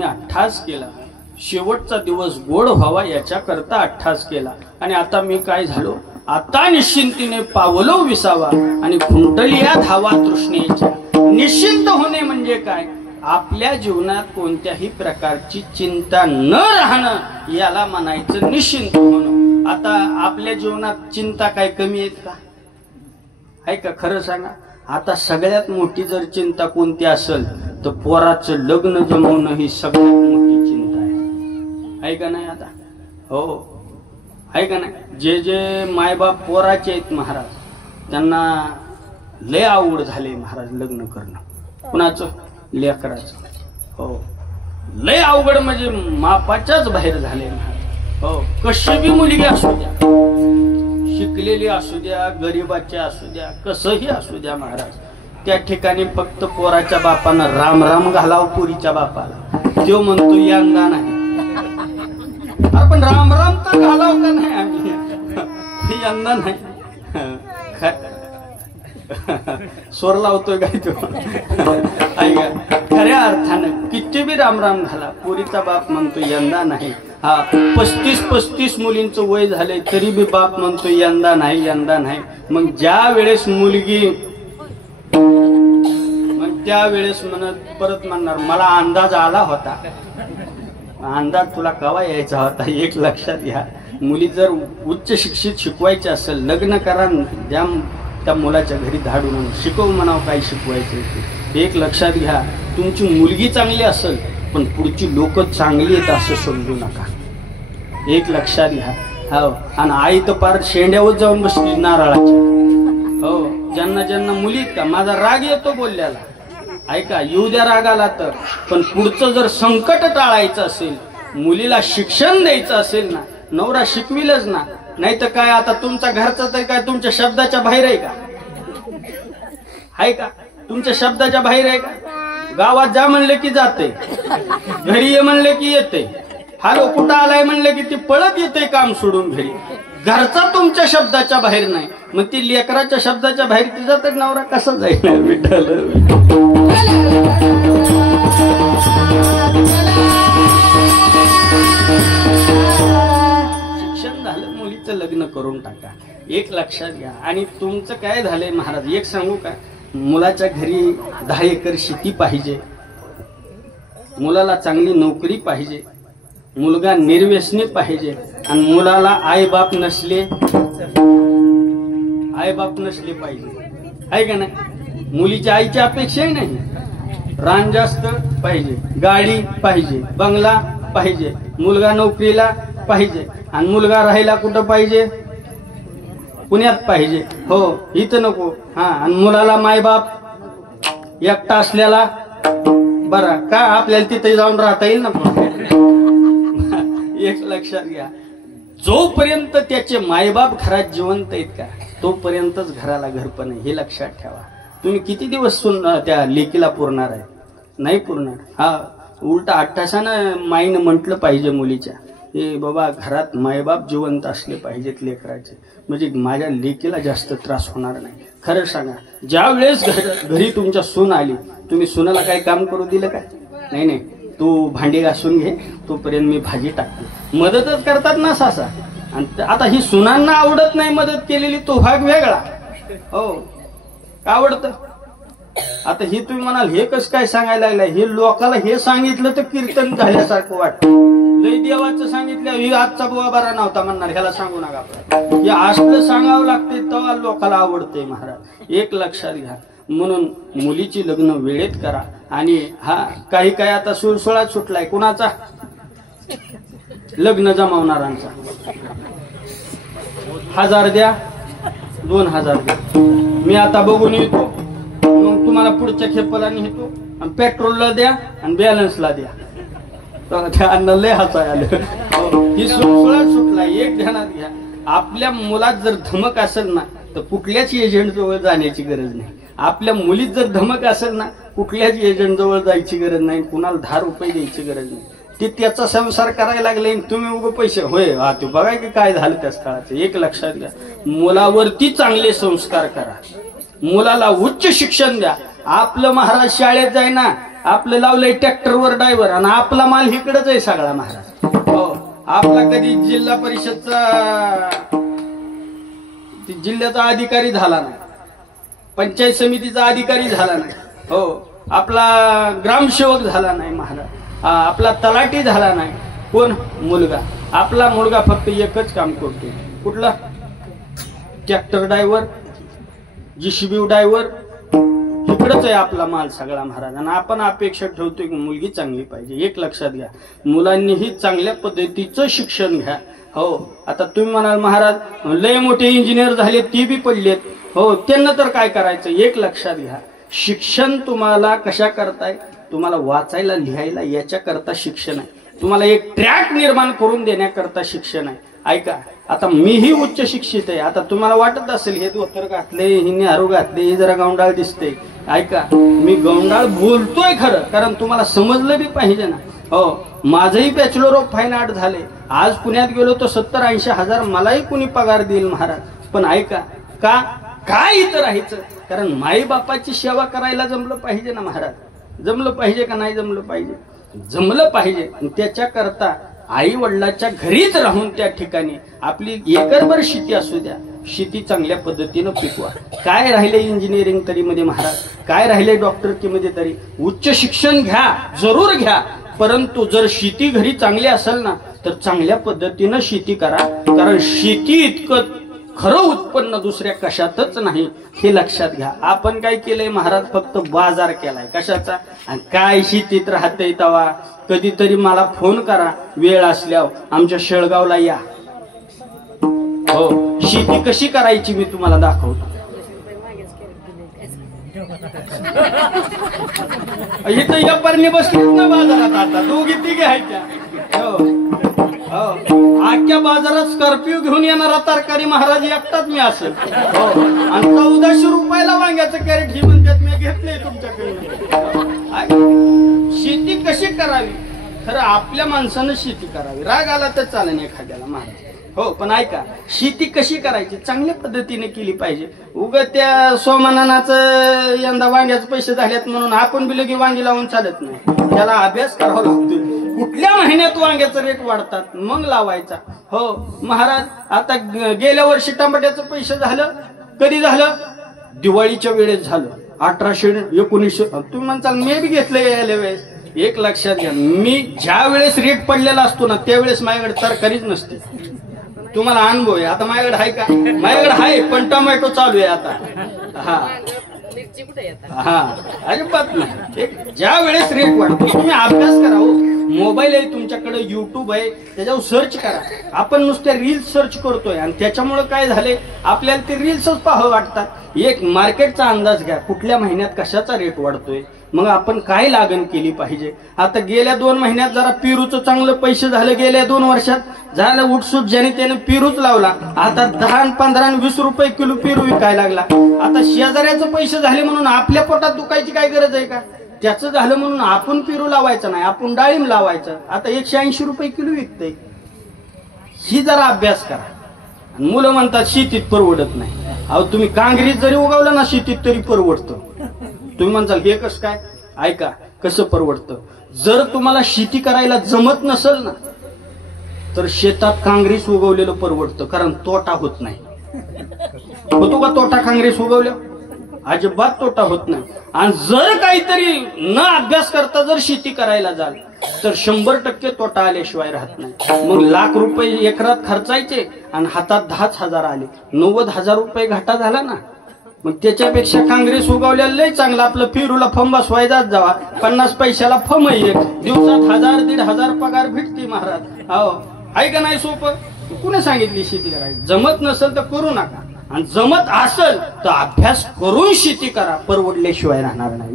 अट्टास केला, शेवटचा दिवस गोड व्हावा याच्याकरता अट्टास केला. आणि आता मी काय झालो, आता निश्चिंतीने पावलो विसावा आणि खुंटलिया धावा तृष्णेच्या. निश्चिंत होणे म्हणजे काय, आपल्या जीवनात कोणत्याही प्रकारची चिंता न राहणं याला म्हणायचं निश्चिंत होणं. आता आपल्या जीवनात चिंता काय कमी आहेत का, आहे का? खरं सांगा. आता सगळ्यात मोठी जर चिंता कोणती असेल तर पोराचं लग्न जमवणं ही सगळ्यात मोठी चिंता आहे का नाही? आता हो आहे का नाही? जे जे मायबाप पोराचे आहेत महाराज, त्यांना लय आवड झाले महाराज लग्न करणं. कुणाचं? लेकराचं. हो, लय अवघड म्हणजे मापाच्याच बाहेर झाले महाराज. हो, कशी बी मुलगी असू द्या, शिकलेली असू द्या, गरीबाच्या असू द्या, कसंही असू द्या महाराज, त्या ठिकाणी फक्त पोराच्या बापानं राम राम घालाव पुरीच्या बापाला. तो म्हणतो यंदा नाही. पण राम राम तर घालाव का नाही आम्ही, यंदा नाही. स्वर लावतोय काय तो? ऐका, खऱ्या अर्थानं किती बी राम राम घाला, पुरीचा बाप म्हणतो यंदा नाही. हा, 35 मुलींचं वय झालंय तरी बी बाप म्हणतो यंदा नाही, यंदा नाही. मग ज्या वेळेस मुलगी, मग त्यावेळेस परत म्हणणार मला अंदाज आला होता. अंदाज तुला कवा यायचा होता? एक लक्षात घ्या, मुली जर उच्च शिक्षित शिकवायचे असेल, लग्न करा, द्या त्या मुलाच्या घरी धाडून शिकव म्हणावं काय शिकवायचं. एक लक्षात घ्या, तुमची मुलगी चांगली असेल पण पुढची लोक चांगली आहेत असं समजू नका. एक लक्षात घ्या. हो, आणि आई तर पार शेंड्यावर जाऊन बसली नारळाच्या. हो, ज्यांना ज्यांना मुली का माझा राग येतो बोलल्याला, ऐका, येऊ द्या रागाला तर, पण पुढचं जर संकट टाळायचं असेल, मुलीला शिक्षण द्यायचं असेल ना, नवरा शिकविलच ना, नाही तर काय आता तुमचा घरचा तर काय तुमच्या शब्दाच्या बाहेर आहे का? आहे का तुमच्या शब्दाच्या बाहेर आहे का? गावात जा म्हणले की जाते, घरी ये म्हणले की येते, हॅलो कुठं आलाय म्हणले की ती पळत येते काम सोडून घरी. घरचा तुमच्या शब्दाच्या बाहेर नाही, मग ती लेकराच्या शब्दाच्या बाहेर तिचा तर नवरा कसा जाईल? विठ्ठल शिक्षण झालं, मुलीचं लग्न करून टाका. एक लक्षात घ्या. आणि तुमचं काय झालंय महाराज, एक सांगू का, मुलाच्या घरी 10 एकर शेती पाहिजे, मुलाला चांगली नोकरी पाहिजे, मुलगा निर्व्यसनी पाहिजे, आणि मुलाला आईबाप नसले पाहिजे. आहे का नाही? मुलीच्या आईची अपेक्षाही नाही. रान जास्त पाहिजे, गाडी पाहिजे, बंगला पाहिजे, मुलगा नोकरीला पाहिजे, आणि मुलगा राहायला कुठं पाहिजे? पुण्यात पाहिजे. हो इथं नको. हा, आणि मुलाला मायबाप एकटा असलेला बरा का, आपल्याला तिथे जाऊन राहता येईल ना. एक लक्षात घ्या, जोपर्यंत त्याचे मायबाप घरात जिवंत आहेत का तोपर्यंतच घराला घरपण आहे, हे लक्षात ठेवा. तुम्ही किती दिवस त्या लेकीला पुरणार आहे? नाही पुरणार. हा, उलटा अट्टाशानं माईनं म्हटलं पाहिजे मुलीच्या, हे बाबा घरात मायबाप जिवंत असले पाहिजेत लेकराचे, म्हणजे माझ्या लेकीला जास्त त्रास होणार नाही. खरं सांगा, ज्या वेळेस घरी तुमच्या सून आली, तुम्ही सुनाला काही काम करू दिलं काय? नाही नाही, तू भांडी घासून घे, तोपर्यंत मी भाजी टाकते. मदतच करतात ना सासा. आणि आता ही सुनांना आवडत नाही मदत केलेली, तो भाग वेगळा. हो आवडतं. आता ही तुम्ही म्हणाल हे कसं काय सांगायला लागलाय, हे लोकाला हे सांगितलं तर कीर्तन झाल्यासारखं वाटतं. लय देवाचं सांगितलं, ही आजचा बुवा बरा नव्हता म्हणणार, ह्याला सांगू नका. हे असलं सांगावं लागते तेव्हा लोकाला आवडते महाराज. एक लक्षात घ्या. म्हणून मुलीची लग्न वेळेत करा. आणि हा काही काय आता सुळसुळात सुटलाय कुणाचा? लग्न जमावणारांचा. 1000 द्या, 2000 द्या, मी आता बघून येतो, मग तुम्हाला पुढच्या खेपाला नेतो, आणि पेट्रोलला द्या आणि बॅलन्सला द्या. त्या लय हसाय आलं. ही सुळसुळात सुटलाय. एक ध्यानात घ्या, आपल्या मुलात जर धमक असेल ना तर कुठल्याच एजंट जवळ जाण्याची गरज नाही. आपल्या मुलीत जर धमक असेल ना कुठल्याच एजंट जवळ जायची गरज नाही, कुणाला 10 रुपये द्यायची गरज नाही. ते त्याचा संसार करायला लागले, तुम्ही उभं पैसे होय हा ते बघा की काय झालं त्या स्थळाचं. एक लक्षात घ्या, मुलावरती चांगले संस्कार करा, मुलाला उच्च शिक्षण द्या. आपलं महाराज शाळेत जाय ना, आपलं लावलंय ट्रॅक्टरवर ड्रायव्हर, आणि आपला माल इकडंच आहे सगळा महाराज. हो, आपला कधी जिल्हा परिषदचा जिल्ह्याचा अधिकारी झाला नाही, पंचायत समितीचा अधिकारी झाला नाही, हो आपला ग्रामसेवक झाला नाही महाराज, आपला तलाठी झाला नाही. कोण? मुलगा. आपला मुलगा फक्त एकच काम करतो, कुठला? ट्रॅक्टर ड्रायव्हर, जीसीबी ड्रायव्हर, इकडंच आहे आपला माल सगळा महाराज. आणि आपण अपेक्षा ठेवतोय की मुलगी चांगली पाहिजे. एक लक्षात घ्या, मुलांनीही चांगल्या पद्धतीचं शिक्षण घ्या. हो, आता तुम्ही म्हणाल महाराज लय मोठे इंजिनियर झाले, ती बी पडलेत, हो त्यांना तर काय करायचं? एक लक्षात घ्या, शिक्षण तुम्हाला कशा करताय? तुम्हाला वाचायला लिहायला याच्या करता शिक्षण आहे. तुम्हाला एक ट्रॅक निर्माण करून देण्याकरता शिक्षण आहे. ऐका, आता मीही उच्च शिक्षित आहे. आता तुम्हाला वाटत असेल हे धोतर घातले, ही नेहरू घातले, ही जरा गौंडाळ दिसते. ऐका, मी गौंडाळ बोलतोय खरं, कारण तुम्हाला समजलं बी पाहिजे ना. हो, माझंही बॅचलर ऑफ फाईन आर्ट झाले. आज पुण्यात गेलो तर 70-80 हजार मलाही कुणी पगार देईल महाराज. पण ऐका, काय इथं राहायचं? कारण माई बापाची सेवा करायला जमलं पाहिजे ना महाराज. जमलं पाहिजे का नाही जमलं पाहिजे? जमलं पाहिजे. त्याच्या करता आई वडिलाच्या घरीच राहून त्या ठिकाणी आपली एकरभर शेती असू द्या, शेती चांगल्या पद्धतीनं पिकवा. काय राहिले इंजिनिअरिंग तरी मध्ये महाराज, काय राहिले डॉक्टरकी मध्ये तरी, उच्च शिक्षण घ्या, जरूर घ्या. परंतु जर शेती घरी चांगली असेल ना तर चांगल्या पद्धतीनं शेती करा. कारण शेती इतकं खरं उत्पन्न दुसऱ्या कशातच नाही, हे लक्षात घ्या. आपण काय केलंय महाराज? फक्त बाजार केलाय. कशाचा? आणि काय शेतीत राहतंय तवा कधीतरी मला फोन करा, वेळ असल्यावर आमच्या शेळगावला या. हो, शेती कशी करायची मी तुम्हाला दाखवतो. इथं या परणी बसलीत ना बाजारात, आता 2-3 आहेत त्या. हो, आख्या बाजारात स्कॉर्पिओ घेऊन येणारा तरकारी महाराज एकटाच मी असेल. आणि 1400 रुपयाला वांग्याचं कॅरेट ही म्हणतात मी घेतलंय तुमच्याकडे. शेती कशी करावी? खरं आपल्या माणसानं शेती करावी. राग आला तर चालेल एखाद्याला महाराज, हो, पण ऐका, शेती कशी करायची चांगल्या पद्धतीने केली पाहिजे. उगा त्या सोमानानाचं यंदा वांग्याचे पैसे झालेत म्हणून आपण बी लगे वांगी लावून चालत नाही. त्याला अभ्यास करावा लागतो. कुठल्या महिन्यात वांग्याचं रेट वाढतात मग लावायचा. हो महाराज, आता गेल्या वर्षी टमाट्याचं पैसे झालं कधी झालं? दिवाळीच्या वेळेस झालं. 1819. तुम्ही म्हणताल मी बी घेतलं यायला वेळेस. एक लक्षात घ्या, मी ज्या वेळेस रेट पडलेला असतो ना त्यावेळेस माझ्याकडे तरकारीच नसते. तुम्हाला अनुभव आहे. आता माझ्याकडे आहे का? माझ्याकडे आहे, पण टोमॅटो चालू आहे आता. हा अजिबात नाही. ज्या वेळेस रेट वाढतो तुम्ही अभ्यास करा. हो, मोबाईल आहे तुमच्याकडे, युट्यूब आहे, त्याच्यावर सर्च करा. आपण नुसत्या रील्स सर्च करतोय आणि त्याच्यामुळे काय झाले, आपल्याला ते रील्सच पाहावं वाटतात. एक मार्केटचा अंदाज घ्या, कुठल्या महिन्यात कशाचा रेट वाढतोय, मग आपण काय लागण केली पाहिजे. आता गेल्या 2 महिन्यात जरा पेरूचं चांगलं पैसे झालं. गेल्या 2 वर्षात झालं उठसूट, ज्याने त्याने पेरूच लावला. आता 10, 15, 20 रुपये किलो पेरू विकायला लागला. आता शेजाऱ्याचं पैसे झाले म्हणून आपल्या पोटात दुखायची काय गरज आहे का? त्याचं झालं म्हणून आपण पेरू लावायचं नाही, आपण डाळिंब लावायचं. आता 180 रुपये किलो विकतंय. ही जरा अभ्यास करा. मुलं म्हणतात शेतीत परवडत नाही. अहो, तुम्ही कांगरीत जरी उगवलं ना शेतीत तरी परवडतं. तुम्ही म्हणताल हे कसं काय? ऐका कसं परवडतं. जर तुम्हाला शेती करायला जमत नसेल ना तर शेतात काँग्रेस उगवलेलं परवडतं, कारण तोटा होत नाही. होतो का तोटा काँग्रेस उगवल्या? अजिबात तोटा होत नाही. आणि जर काहीतरी न अभ्यास करता जर शेती करायला जाल तर 100% तोटा आल्याशिवाय राहत नाही. मग लाख रुपये एकरात खर्चायचे आणि हातात 10,000 आले, 90,000 रुपये घाटा झाला ना. मग त्याच्यापेक्षा काँग्रेस उगवलेलं लय चांगलं. आपलं पेरूला फम बसवायचाच जावा, 50 पैशाला फम एक दिवसात 1000-1500 पगार भेटते महाराज. हो, आहे का नाही सोपं? कुणी सांगितली शेती करायची? जमत नसेल तर करू नका, आणि जमत असेल तर अभ्यास करून शेती करा. परवडल्याशिवाय राहणार नाही.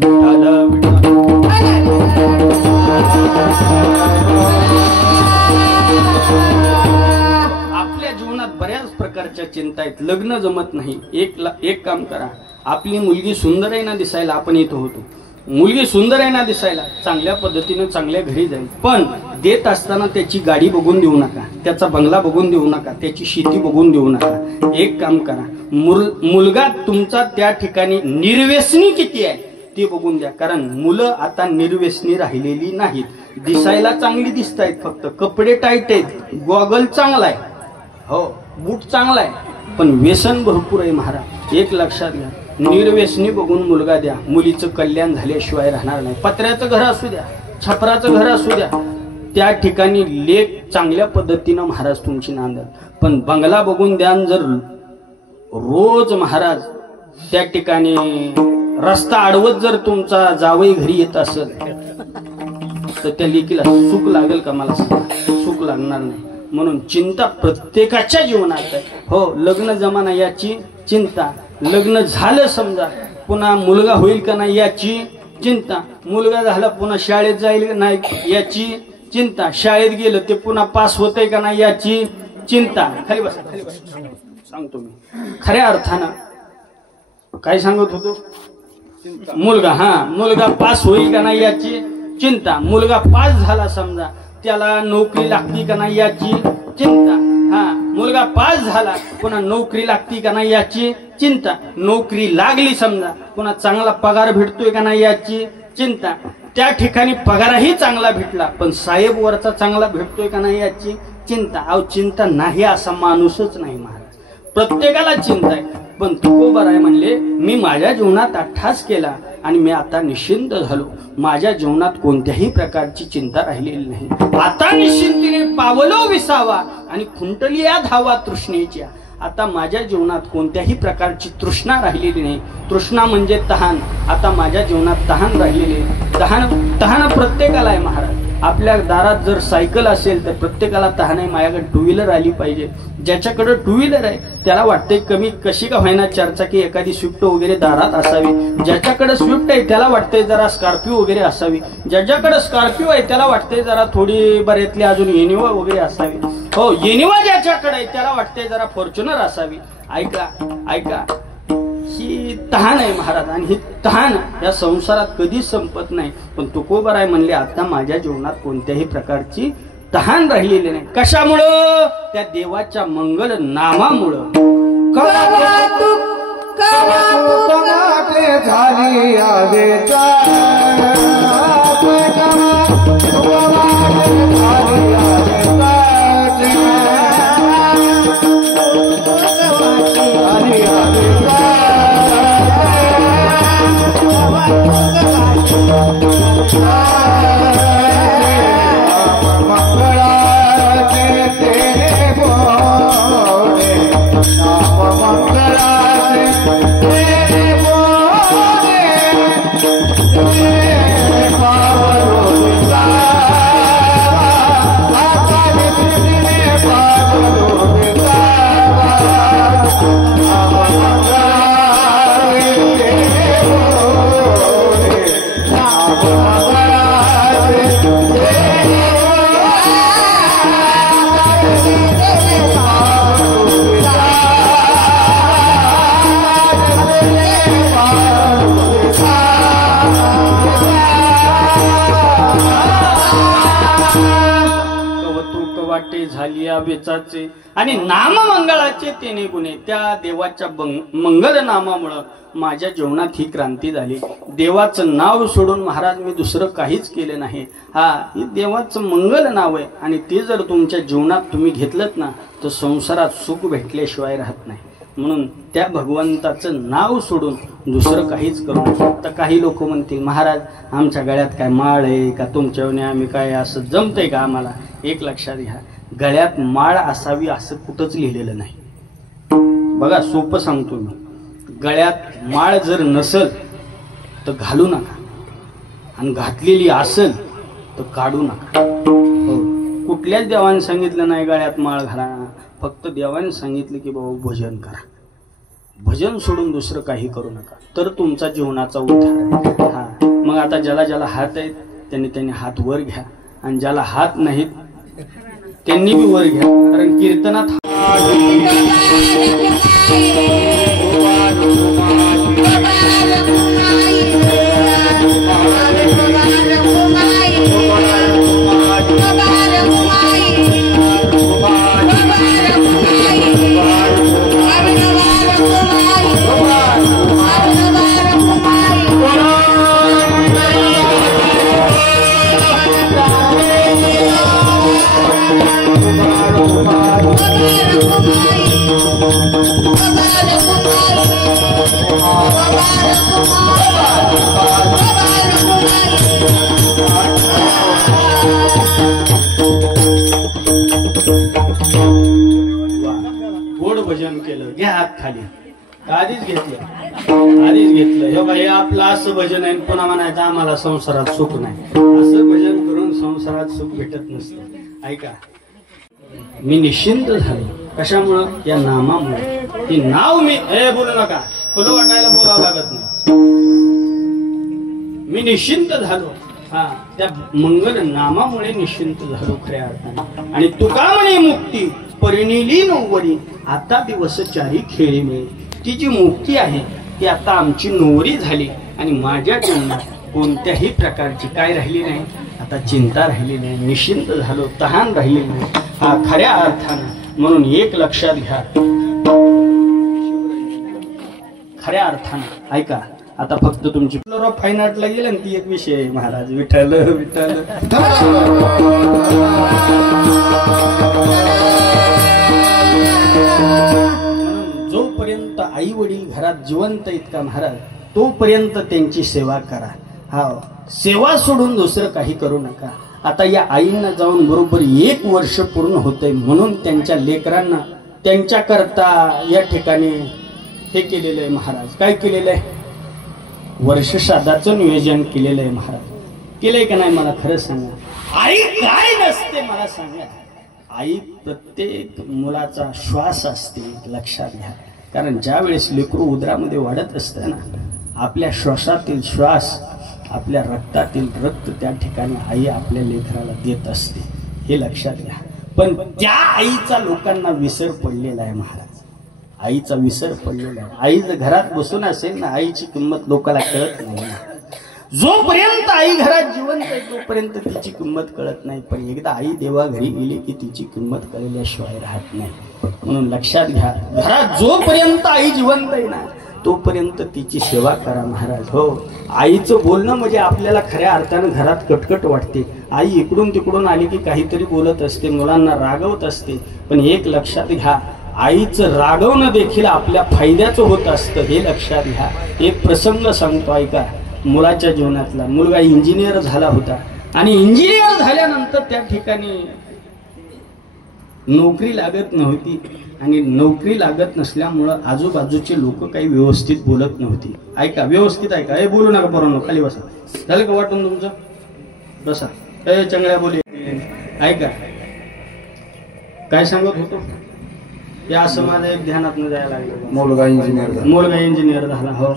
आपल्या जीवनात बऱ्याच प्रकारच्या चिंता आहेत. लग्न जमत नाही. एक काम करा, आपली मुलगी सुंदर आहे ना दिसायला, आपण इथं होतो, मुलगी सुंदर आहे ना दिसायला, चांगल्या पद्धतीने चांगल्या घरी जाईल. पण देत असताना त्याची गाडी बघून देऊ नका, त्याचा बंगला बघून देऊ नका, त्याची शेती बघून देऊ नका. एक काम करा, मुलगा तुमचा त्या ठिकाणी निर्व्यसनी किती आहे ते बघून द्या. कारण मुलं आता निर्व्यसनी राहिलेली नाहीत. दिसायला चांगली दिसत आहेत, फक्त कपडे टाईट आहेत, गॉगल चांगला आहे, हो बूट चांगला आहे, पण व्यसन भरपूर आहे महाराज. एक लक्षात घ्या, निर्व्यसनी बघून मुलगा द्या. मुलीचं कल्याण झाल्याशिवाय राहणार नाही. पत्र्याचं घर असू द्या, छपराचं घर असू द्या, त्या ठिकाणी लेख चांगल्या पद्धतीनं महाराज तुमची नांदल. पण बंगला बघून द्या. जर रोज महाराज त्या ठिकाणी रस्ता अडवत जर तुमचा जावई घरी येत असेल तर त्या लेकीला सुख लागेल का? मला सुख लागणार नाही. म्हणून चिंता प्रत्येकाच्या जीवनात आहे. हो, लग्न जमाना याची चिंता, लग्न झालं समजा पुन्हा मुलगा होईल का नाही याची चिंता, मुलगा झाला पुन्हा शाळेत जाईल का नाही याची चिंता, शाळेत गेलं ते पुन्हा पास होतंय का नाही याची चिंता. खाली बस, खाली बस, सांगतो मी. खऱ्या अर्थानं काय सांगत होतो? मुलगा पास होईल का नाही याची चिंता, मुलगा पास झाला समजा त्याला नोकरी लागती का नाही याची चिंता. मुलगा पास झाला पुन्हा नोकरी लागती का नाही याची चिंता, नोकरी लागली समजा पुन्हा चांगला पगार भेटतोय का नाही याची चिंता. त्या ठिकाणी पगारही चांगला भेटला पण साहेब वरचा चांगला भेटतोय का नाही याची चिंता. अहो, चिंता नाही असा माणूसच नाही महाराज. प्रत्येकाला चिंता आहे. पण तुकोबा राय म्हणले, मी माझ्या जीवनात अठ्ठास केला आणि मी आता निश्चिंत झालो. माझ्या जीवनात कोणत्याही प्रकारची चिंता राहिलेली नाही. आता निश्चिंतीने पावलो विसावा आणि खुंटलिया धावा तृष्णेच्या. आता माझ्या जीवनात कोणत्याही प्रकारची तृष्णा राहिलेली नाही. तृष्णा म्हणजे तहान. आता माझ्या जीवनात तहान राहिलेली आहे. तहान प्रत्येकाला आहे महाराज. आपल्या दारात जर सायकल असेल तर प्रत्येकाला तहान आहे माझ्याकडे टू व्हीलर आली पाहिजे. ज्याच्याकडे टू व्हीलर आहे त्याला वाटते कमी कशी का होईना चारचाकी एखादी स्विफ्ट वगैरे दारात असावी. ज्याच्याकडे स्विफ्ट आहे त्याला वाटते जरा स्कॉर्पिओ वगैरे असावी. ज्याच्याकडे स्कॉर्पिओ आहे त्याला वाटते जरा थोडी बऱ्यातली अजून इनोवा वगैरे असावी. हो, इनोवा ज्याच्याकडे आहे त्याला वाटते जरा फॉर्च्युनर असावी. ऐका ऐका, ही तहान आहे महाराज, आणि ही तहान या संसारात कधीच संपत नाही. पण तुकोबाराय म्हणले आता माझ्या जीवनात कोणत्याही प्रकारची तहान राहिलेली नाही. कशामुळं? त्या देवाच्या मंगल नामामुळं. झाली आवेचा झाली बेचाचे आणि नाममंगळाचे तेने गुणे. त्या देवाच्या मंगल नामामुळं माझ्या जीवनात ही क्रांती झाली. देवाचं नाव सोडून महाराज मी दुसरं काहीच केलं नाही. हा, हे देवाचं मंगल नाव आहे, आणि ते जर तुमच्या जीवनात तुम्ही घेतलं ना तर संसारात सुख भेटल्याशिवाय राहत नाही. म्हणून त्या भगवंताचं नाव सोडून दुसरं काहीच करू नये. तर काही लोक म्हणतील महाराज आमच्या गळ्यात काय माळ आहे का, तुमच्याने आम्ही काय असं जमतंय का आम्हाला? एक लक्षात घ्या, गळ्यात माळ असावी असं कुठंच लिहिलेलं नाही. बघा सोपं सांगतो मी, गळ्यात माळ जर नसल तर घालू नका, आणि घातलेली असेल तर काढू नका. हो, कुठल्याच देवाने सांगितलं नाही गळ्यात माळ घाला. फक्त देवाने सांगितलं की बाबा भजन करा. भजन सोडून दुसरं काही करू नका, तर तुमचा जीवनाचा उद्धार. हा, मग आता ज्याला ज्याला हात आहेत त्यांनी हात वर घ्या, आणि ज्याला हात नाहीत त्यांनी बी वर घ्या. कारण कीर्तनात गोड भजन केलं. घ्या हात खाली. आधीच घेतलं हे बाई आपलं असं भजन आहे. पुन्हा म्हणायचं आम्हाला संसारात सुख नाही. असं भजन करून संसारात सुख भेटत नसतं. ऐका, मी निश्चिंत झालो. कशामुळं? या नामामुळे. ते नाव मी बोलू नका, फुलं वाटायला बोलावं लागत नाही. मी निश्चिंत झालो. हा, त्या मंगल नामामुळे निश्चिंत झालो खऱ्या अर्थाने. आणि तुका म्हणे मुक्ती परिणिली नोवरी, आता दिवस चारी खेळी मिळे. ती जी मुक्ती आहे ती आता आमची नोवरी झाली, आणि माझ्या जीवनात कोणत्याही प्रकारची काय राहिली नाही, आता चिंता राहिली नाही. निश्चिंत झालो, तहान राहिली नाही. हा खऱ्या अर्थानं. म्हणून एक लक्षात घ्या, खऱ्या अर्थानं. ऐका, आता फक्त तुमची फाईन आर्टला गेलं ना ती एक विषय आहे महाराज. विठ्ठल विठ्ठल. म्हणून जोपर्यंत आई वडील घरात जिवंत आहेत का महाराज, तोपर्यंत त्यांची सेवा करा. हा, सेवा सोडून दुसरं काही करू नका. आता या आईंना जाऊन बरोबर 1 वर्ष पूर्ण होतंय, म्हणून त्यांच्या लेकरांना त्यांच्याकरता या ठिकाणी हे केलेलं आहे महाराज. काय केलेलं आहे? वर्षश्राद्धाचं नियोजन केलेलं आहे महाराज. केलंय का नाही मला खरं सांगा. आई काय नसते मला सांगा. आई प्रत्येक मुलाचा श्वास असते, लक्षात घ्या. कारण ज्या वेळेस लेकरू उदरामध्ये वाढत असतं ना, आपल्या श्वासातील श्वास, आपल्या रक्तातील रक्त त्या ठिकाणी आई आपल्या लेकराला देत असते, हे लक्षात घ्या. पण त्या आईचा लोकांना विसर पडलेला आहे महाराज. आईचा विसर पडलेला आहे. आई जर घरात बसून असेल ना, आईची किंमत लोकांना कळत नाही. जोपर्यंत आई घरात जिवंत आहे तोपर्यंत तिची किंमत कळत नाही. पण एकदा आई देवा घरी गेली की तिची किंमत कळल्याशिवाय राहत नाही. म्हणून लक्षात घ्या, घरात जोपर्यंत आई जिवंत आहे ना तोपर्यंत तिची सेवा करा महाराज. हो, आईचं बोलणं म्हणजे आपल्याला खऱ्या अर्थानं घरात कटकट वाटते. आई इकडून तिकडून आली की काहीतरी बोलत असते, मुलांना रागवत असते. पण एक लक्षात घ्या, आईचं रागवणं देखील आपल्या फायद्याचं होत असतं, हे लक्षात घ्या. एक प्रसंग सांगतो ऐका. मुलाच्या जीवनातला. मुलगा इंजिनियर झाला होता आणि इंजिनियर झाल्यानंतर त्या ठिकाणी नोकरी लागत नव्हती. आणि नोकरी लागत नसल्यामुळं आजूबाजूचे लोक काही व्यवस्थित बोलत नव्हती. ऐका, व्यवस्थित ऐका. हे बोलू नका पोरांनो, खाली बसा. झालं का वाटून तुमचं? बसा. ए चंगळ्या बोली. ऐका काय सांगत होतो, या असं माझ्या एक ध्यानात न जायला लागलं. मुलगा इंजिनियर झाला. हो,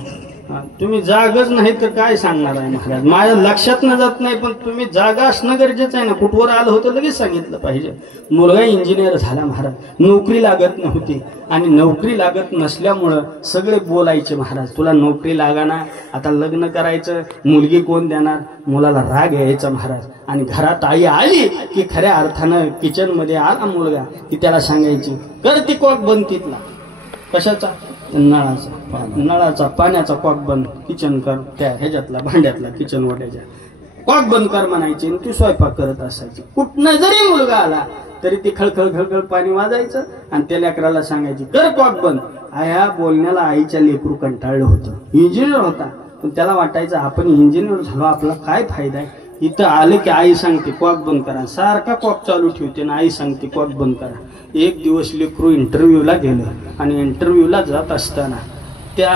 तुम्ही जागच नाही तर काय सांगणार आहे महाराज. माझ्या लक्षात न जात नाही, पण तुम्ही जागा असणं गरजेचं आहे ना. कुठवर आलं होतं लगेच सांगितलं पाहिजे. मुलगा इंजिनियर झाला महाराज. नोकरी लागत नव्हती आणि नोकरी लागत नसल्यामुळं सगळे बोलायचे, महाराज तुला नोकरी लागाना, आता लग्न करायचं, मुलगी कोण देणार. मुलाला राग यायचा महाराज. आणि घरात आई आली की खऱ्या अर्थानं किचन मध्ये आला मुलगा की त्याला सांगायची, कर ती कॉक बंद तिथला. कशाचा? नळाचा पाण्याचा कॉक बंद. किचन कर, त्या ह्याच्यातला भांड्यातला किचन वाट्याच्या कॉक बंद कर म्हणायची. आणि ती स्वयंपाक करत असायची. कुठनं जरी मुलगा आला तरी ती खळखळ खळखळ पाणी वाजायचं आणि त्या लेकराला सांगायची, कर कॉक बंद. ह्या बोलण्याला आईच्या लेकरू कंटाळलं होतं. इंजिनियर होता पण त्याला वाटायचं आपण इंजिनियर झालो, आपला काय फायदा आहे. इथं आलं की आई सांगते कॉक बंद करा, सारखा कॉक चालू ठेवते ना आई सांगते कॉक बंद करा. एक दिवस लेकरू इंटरव्ह्यूला गेलं आणि इंटरव्ह्यूला जात असताना त्या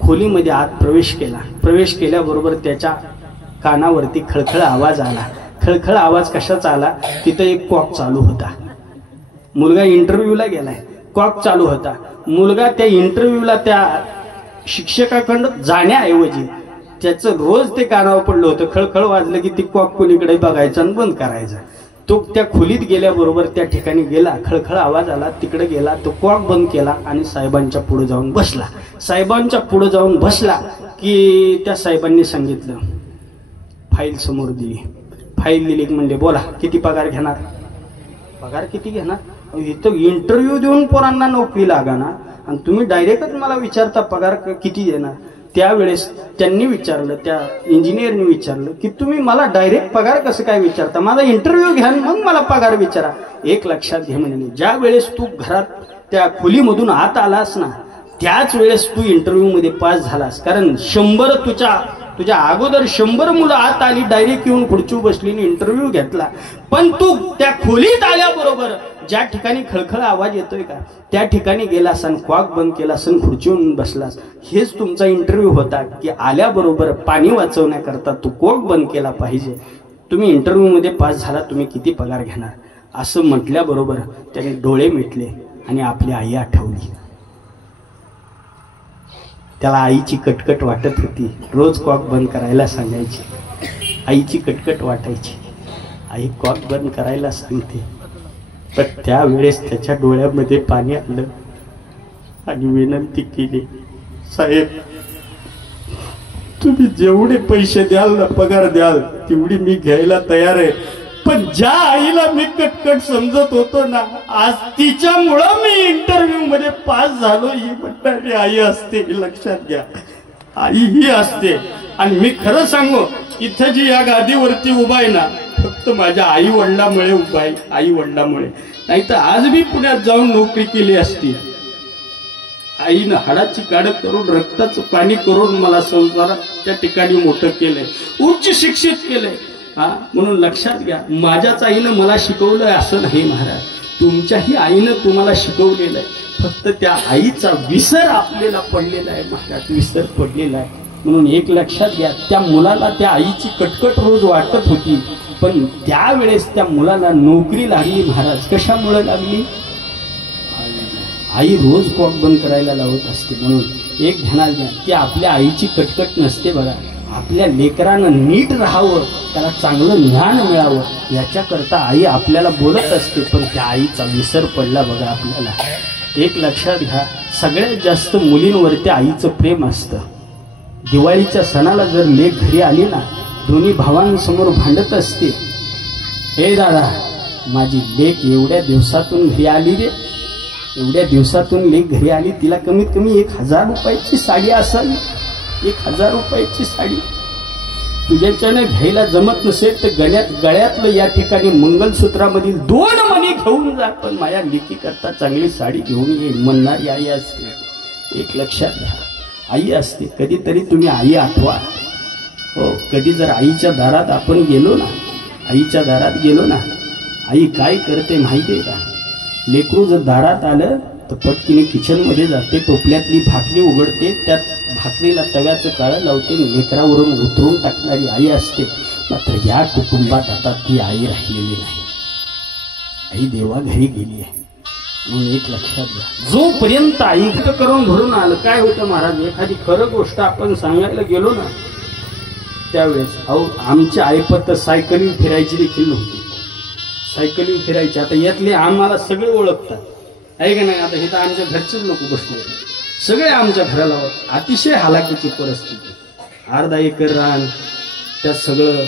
खोलीमध्ये आत प्रवेश केल्याबरोबर त्याच्या कानावरती खळखळ आवाज आला. खळखळ आवाज कशाचा आला? तिथं एक कॉक चालू होता. मुलगा इंटरव्ह्यूला गेलाय, कॉक चालू होता. मुलगा त्या इंटरव्ह्यूला त्या शिक्षकाकडं जाण्याऐवजी त्याचं रोज ते कानावर पडलं होतं. खळखळ वाजलं की ती कॉक कोणीकडे बघायचं आणि बंद करायचं. तो त्या खोलीत गेल्याबरोबर त्या ठिकाणी गेला, खळखळ आवाज आला, तिकडे गेला, तो कॉक बंद केला आणि साहेबांच्या पुढे जाऊन बसला. साहेबांच्या पुढे जाऊन बसला की त्या साहेबांनी सांगितलं, फाईल समोर दिली. फाईल दिली म्हणजे बोला किती पगार घेणार. पगार किती घेणार? इथं इंटरव्ह्यू देऊन पोरांना नोकरी लागाना आणि तुम्ही डायरेक्टच मला विचारता पगार किती देणार. त्यावेळेस त्यांनी विचारलं, त्या इंजिनियरने विचारलं की तुम्ही मला डायरेक्ट पगार कसं काय विचारता, माझा इंटरव्ह्यू घ्या मग मला पगार विचारा. एक लक्षात घे म्हणे, ज्या वेळेस तू घरात त्या खोलीमधून आत आलास ना त्याच वेळेस तू इंटरव्ह्यू मध्ये पास झालास. कारण 100 तुझ्या अगोदर 100 मुलं आत आली, डायरेक्ट येऊन खुर्ची बसली आणि इंटरव्ह्यू घेतला. पण तू त्या खोलीत आल्याबरोबर ज्या ठिकाणी खळखळ आवाज येतोय का त्या ठिकाणी गेलास आणि कॉक बंद केलास आणि खुर्चीवरून बसलास. हेच तुमचा इंटरव्ह्यू होता की आल्याबरोबर पाणी वाचवण्याकरता तू कॉक बंद केला पाहिजे. तुम्ही इंटरव्ह्यू मध्ये पास झाला, तुम्ही किती पगार घेणार. असं म्हटल्याबरोबर त्याने डोळे मिटले आणि आपली आई आठवली. त्याला आईची कटकट वाटत होती. रोज कॉक बंद करायला सांगायची, आईची कटकट वाटायची. आई कॉक बंद करायला सांगते, पण त्यावेळेस त्याच्या डोळ्यामध्ये पाणी आलं आणि विनंती केली, साहेब तुम्ही जेवढे पैसे द्याल ना, पगार द्याल तेवढी मी घ्यायला तयार आहे. पण ज्या आईला मी कटकट समजत होतो ना, आज तिच्यामुळं मी इंटरव्ह्यू मध्ये पास झालो. ही म्हणणारी आई असते, लक्षात घ्या. आई ही असते. आणि मी खरं सांगू, इथं जी या गादीवरती उभा आहे ना, फक्त माझ्या आई वडिलांमुळे उभा आहे, आई वडिलांमुळे. नाही तर आज मी पुण्यात जाऊन नोकरी केली असती. आईनं हाडाची काढ करून रक्ताचं पाणी करून मला संसारात त्या ठिकाणी मोठं केलंय, उच्च शिक्षित केलंय. म्हणून लक्षात घ्या, माझ्याच आईनं मला शिकवलंय असं नाही महाराज, तुमच्याही आईनं तुम्हाला शिकवलेलं आहे. फक्त त्या आईचा विसर आपल्याला पडलेला आहे महाराज, विसर पडलेला आहे. म्हणून एक लक्षात घ्या, त्या मुलाला त्या आईची कटकट रोज वाटत होती पण त्यावेळेस त्या मुलाला नोकरी लागली महाराज. कशामुळे लागली? आई रोज पोट बंद करायला लावत असते. म्हणून एक ध्यानात घ्या, ती आपल्या आईची कटकट नसते बघा. आपल्या लेकरानं नीट राहावं, त्याला चांगलं ज्ञान मिळावं याच्याकरता आई आपल्याला बोलत असते. पण त्या आईचा विसर पडला बघा आपल्याला. एक लक्षात घ्या, सगळ्यात जास्त मुलींवरती आईचं प्रेम असतं. दिवाळीच्या सणाला जर लेक घरी आली ना, दोन्ही भावांसमोर भांडत असते, हे दादा माझी लेक एवढ्या दिवसातून घरी आली रे, एवढ्या दिवसातून लेक घरी आली, तिला कमीत कमी 1000 रुपयाची साडी असावी. 1000 रुपयाची साडी तुझ्याच्यानं घ्यायला जमत नसेल तर गळ्यातलं या ठिकाणी मंगलसूत्रामधील 2 मणी घेऊन जा, पण माझ्या लेकी करता चांगली साडी घेऊन येईल म्हणणारी आई असते. एक लक्षात घ्या, आई असते. कधीतरी तुम्ही आई आठवा. हो, कधी जर आईच्या दारात आपण गेलो ना, आईच्या दारात गेलो ना, आई काय करते माहिती आहे का? लेकरू जर दारात आलं तर पटकीने किचनमध्ये जाते, टोपल्यातली भाकरी उघडते, त्यात भाकरीला तव्याचं काळं लावते, लेकरावरून उतरून टाकणारी आई असते. मात्र या कुटुंबात आता ती आई राहिलेली नाही. आई देवा घरी गेली आहे. म्हणून एक लक्षात घ्या, जोपर्यंत आई करून भरून आलं. काय होतं महाराज, एखादी खरं गोष्ट आपण सांगायला गेलो ना, त्यावेळेस अहो आमच्या आईपत सायकली फिरायची देखील नव्हती. सायकली फिरायची. आता यातले आम्हाला सगळे ओळखतात आहे का नाही. आता इथं आमच्या घरचेच लोक बसले होते, सगळे आमच्या घराला. अतिशय हालाकीची परिस्थिती. 1/2 एकर रान, त्यात सगळं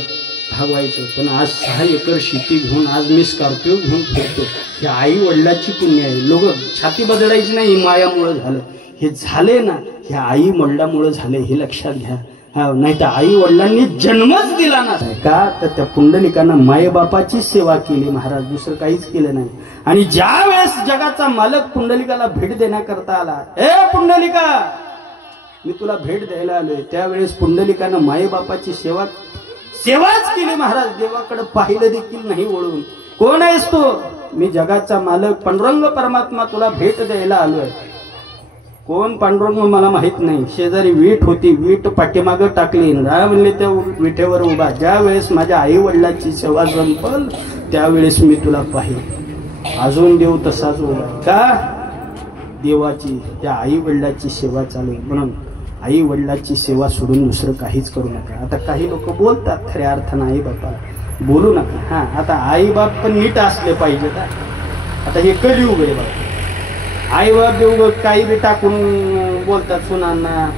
भागवायचं. पण आज 6 एकर शेती घेऊन आज मी स्कॉर्पिओ घेऊन फिरतो. हे आई वडिलाची पुण्य आहे. लोक छाती बदलायची नाही, मायामुळे झालं हे झाले ना, ह्या आई वडिलामुळे झाले, हे लक्षात घ्या. हा, नाही तर आई वडिलांनी जन्मच दिला ना का, तर त्या पुंडलिकांना मायबापाची सेवा केली महाराज, दुसरं काहीच केलं नाही. आणि ज्या वेळेस जगाचा मालक पुंडलिकाला भेट देण्याकरता आला, ए पुंडलिका मी तुला भेट द्यायला आलोय, त्यावेळेस पुंडलिकानं मायबापाची सेवाच केली महाराज. देवाकडे पाहिलं देखील नाही वळून. कोण आहेस तू? मी जगाचा मालक पांडुरंग परमात्मा तुला भेट द्यायला आलोय. कोण पांडुरंग मला माहित नाही. शेजारी वीट होती, वीट पाठीमागं टाकली, राम म्हणले त्या विठेवर उभा. ज्या वेळेस माझ्या आई वडिलांची सेवा संपल त्यावेळेस मी तुला पाहिल. अजून देव तसाच उभा का? देवाची त्या आई वडिलाची सेवा चालू. म्हणून आई वडिलाची सेवा सोडून दुसरं काहीच करू नका. आता काही लोक बोलतात खऱ्या अर्थानं आई बापाला बोलू नका. हा, आता आई बाप पण नीट असले पाहिजेत. आता हे कलियुग आहे बाबा. आई बाप देऊ काही बी टाकून बोलतात सुनांना,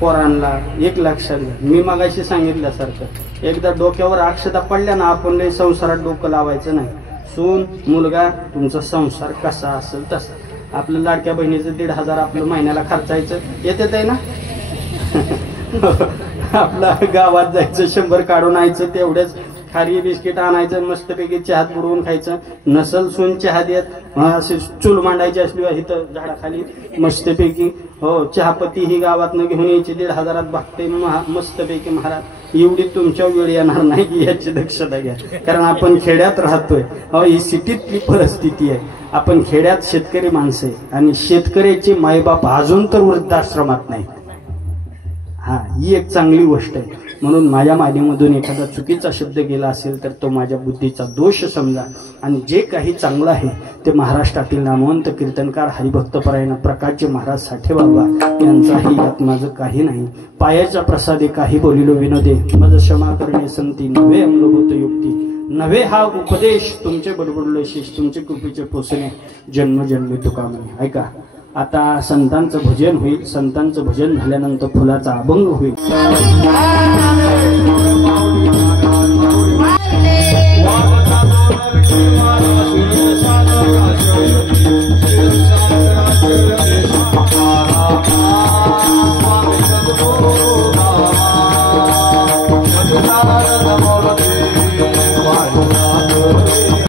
पोरांना. एक लक्षात घ्या, मी मगाशी सांगितल्यासारखं एकदा डोक्यावर अक्षता पडल्या ना, आपण लय संसारात डोकं लावायचं नाही. सून मुलगा तुमचा संसार कसा असेल तसा. आपलं लाडक्या बहिणीचं 1,500 आपलं महिन्याला खर्चायचं येते आहे ना. आपलं गावात जायचं 100 काढून आणायचं, तेवढ्याच खारी बिस्किट आणायचं, मस्तपैकी चहात बुडवून खायचं. नसल सून चहा देत असे चूल मांडायची असली इथं झाडाखाली मस्तपैकी. हो, चहापत्ती ही गावातनं घेऊन यायची, 1,500 भागते मस्तपैकी महाराज. एवढी तुमच्या वेळ येणार नाही याची दक्षता घ्या. कारण आपण खेड्यात राहतोय. हो, ही सिटीतली परिस्थिती आहे. आपण खेड्यात शेतकरी माणसं आहे आणि शेतकऱ्याचे मायबाप अजून तर वृद्धाश्रमात नाही. हा, ही एक चांगली गोष्ट आहे. म्हणून माझ्या मानेमधून एखादा चुकीचा शब्द गेला असेल तर तो माझ्या बुद्धीचा दोष समजा. आणि जे काही चांगलं आहे ते महाराष्ट्रातील नामवंत कीर्तनकार हरिभक्तपरायण प्रकाशजी महाराज साठेबाबा यांचाही यात माझं काही नाही. पायाच्या प्रसादे काही बोलिलो विनोदे, मज क्षमा करणे संती नव्हे अमृत युक्ती. नव्हे हा उपदेश तुमचे बडबडले शेष, तुमचे कृपेचे पोसणे जन्मजन्मी तुका म्हणे. ऐका, आता संतांचं भजन होईल. संतांचं भजन झाल्यानंतर फुलाचा अभंग होईल.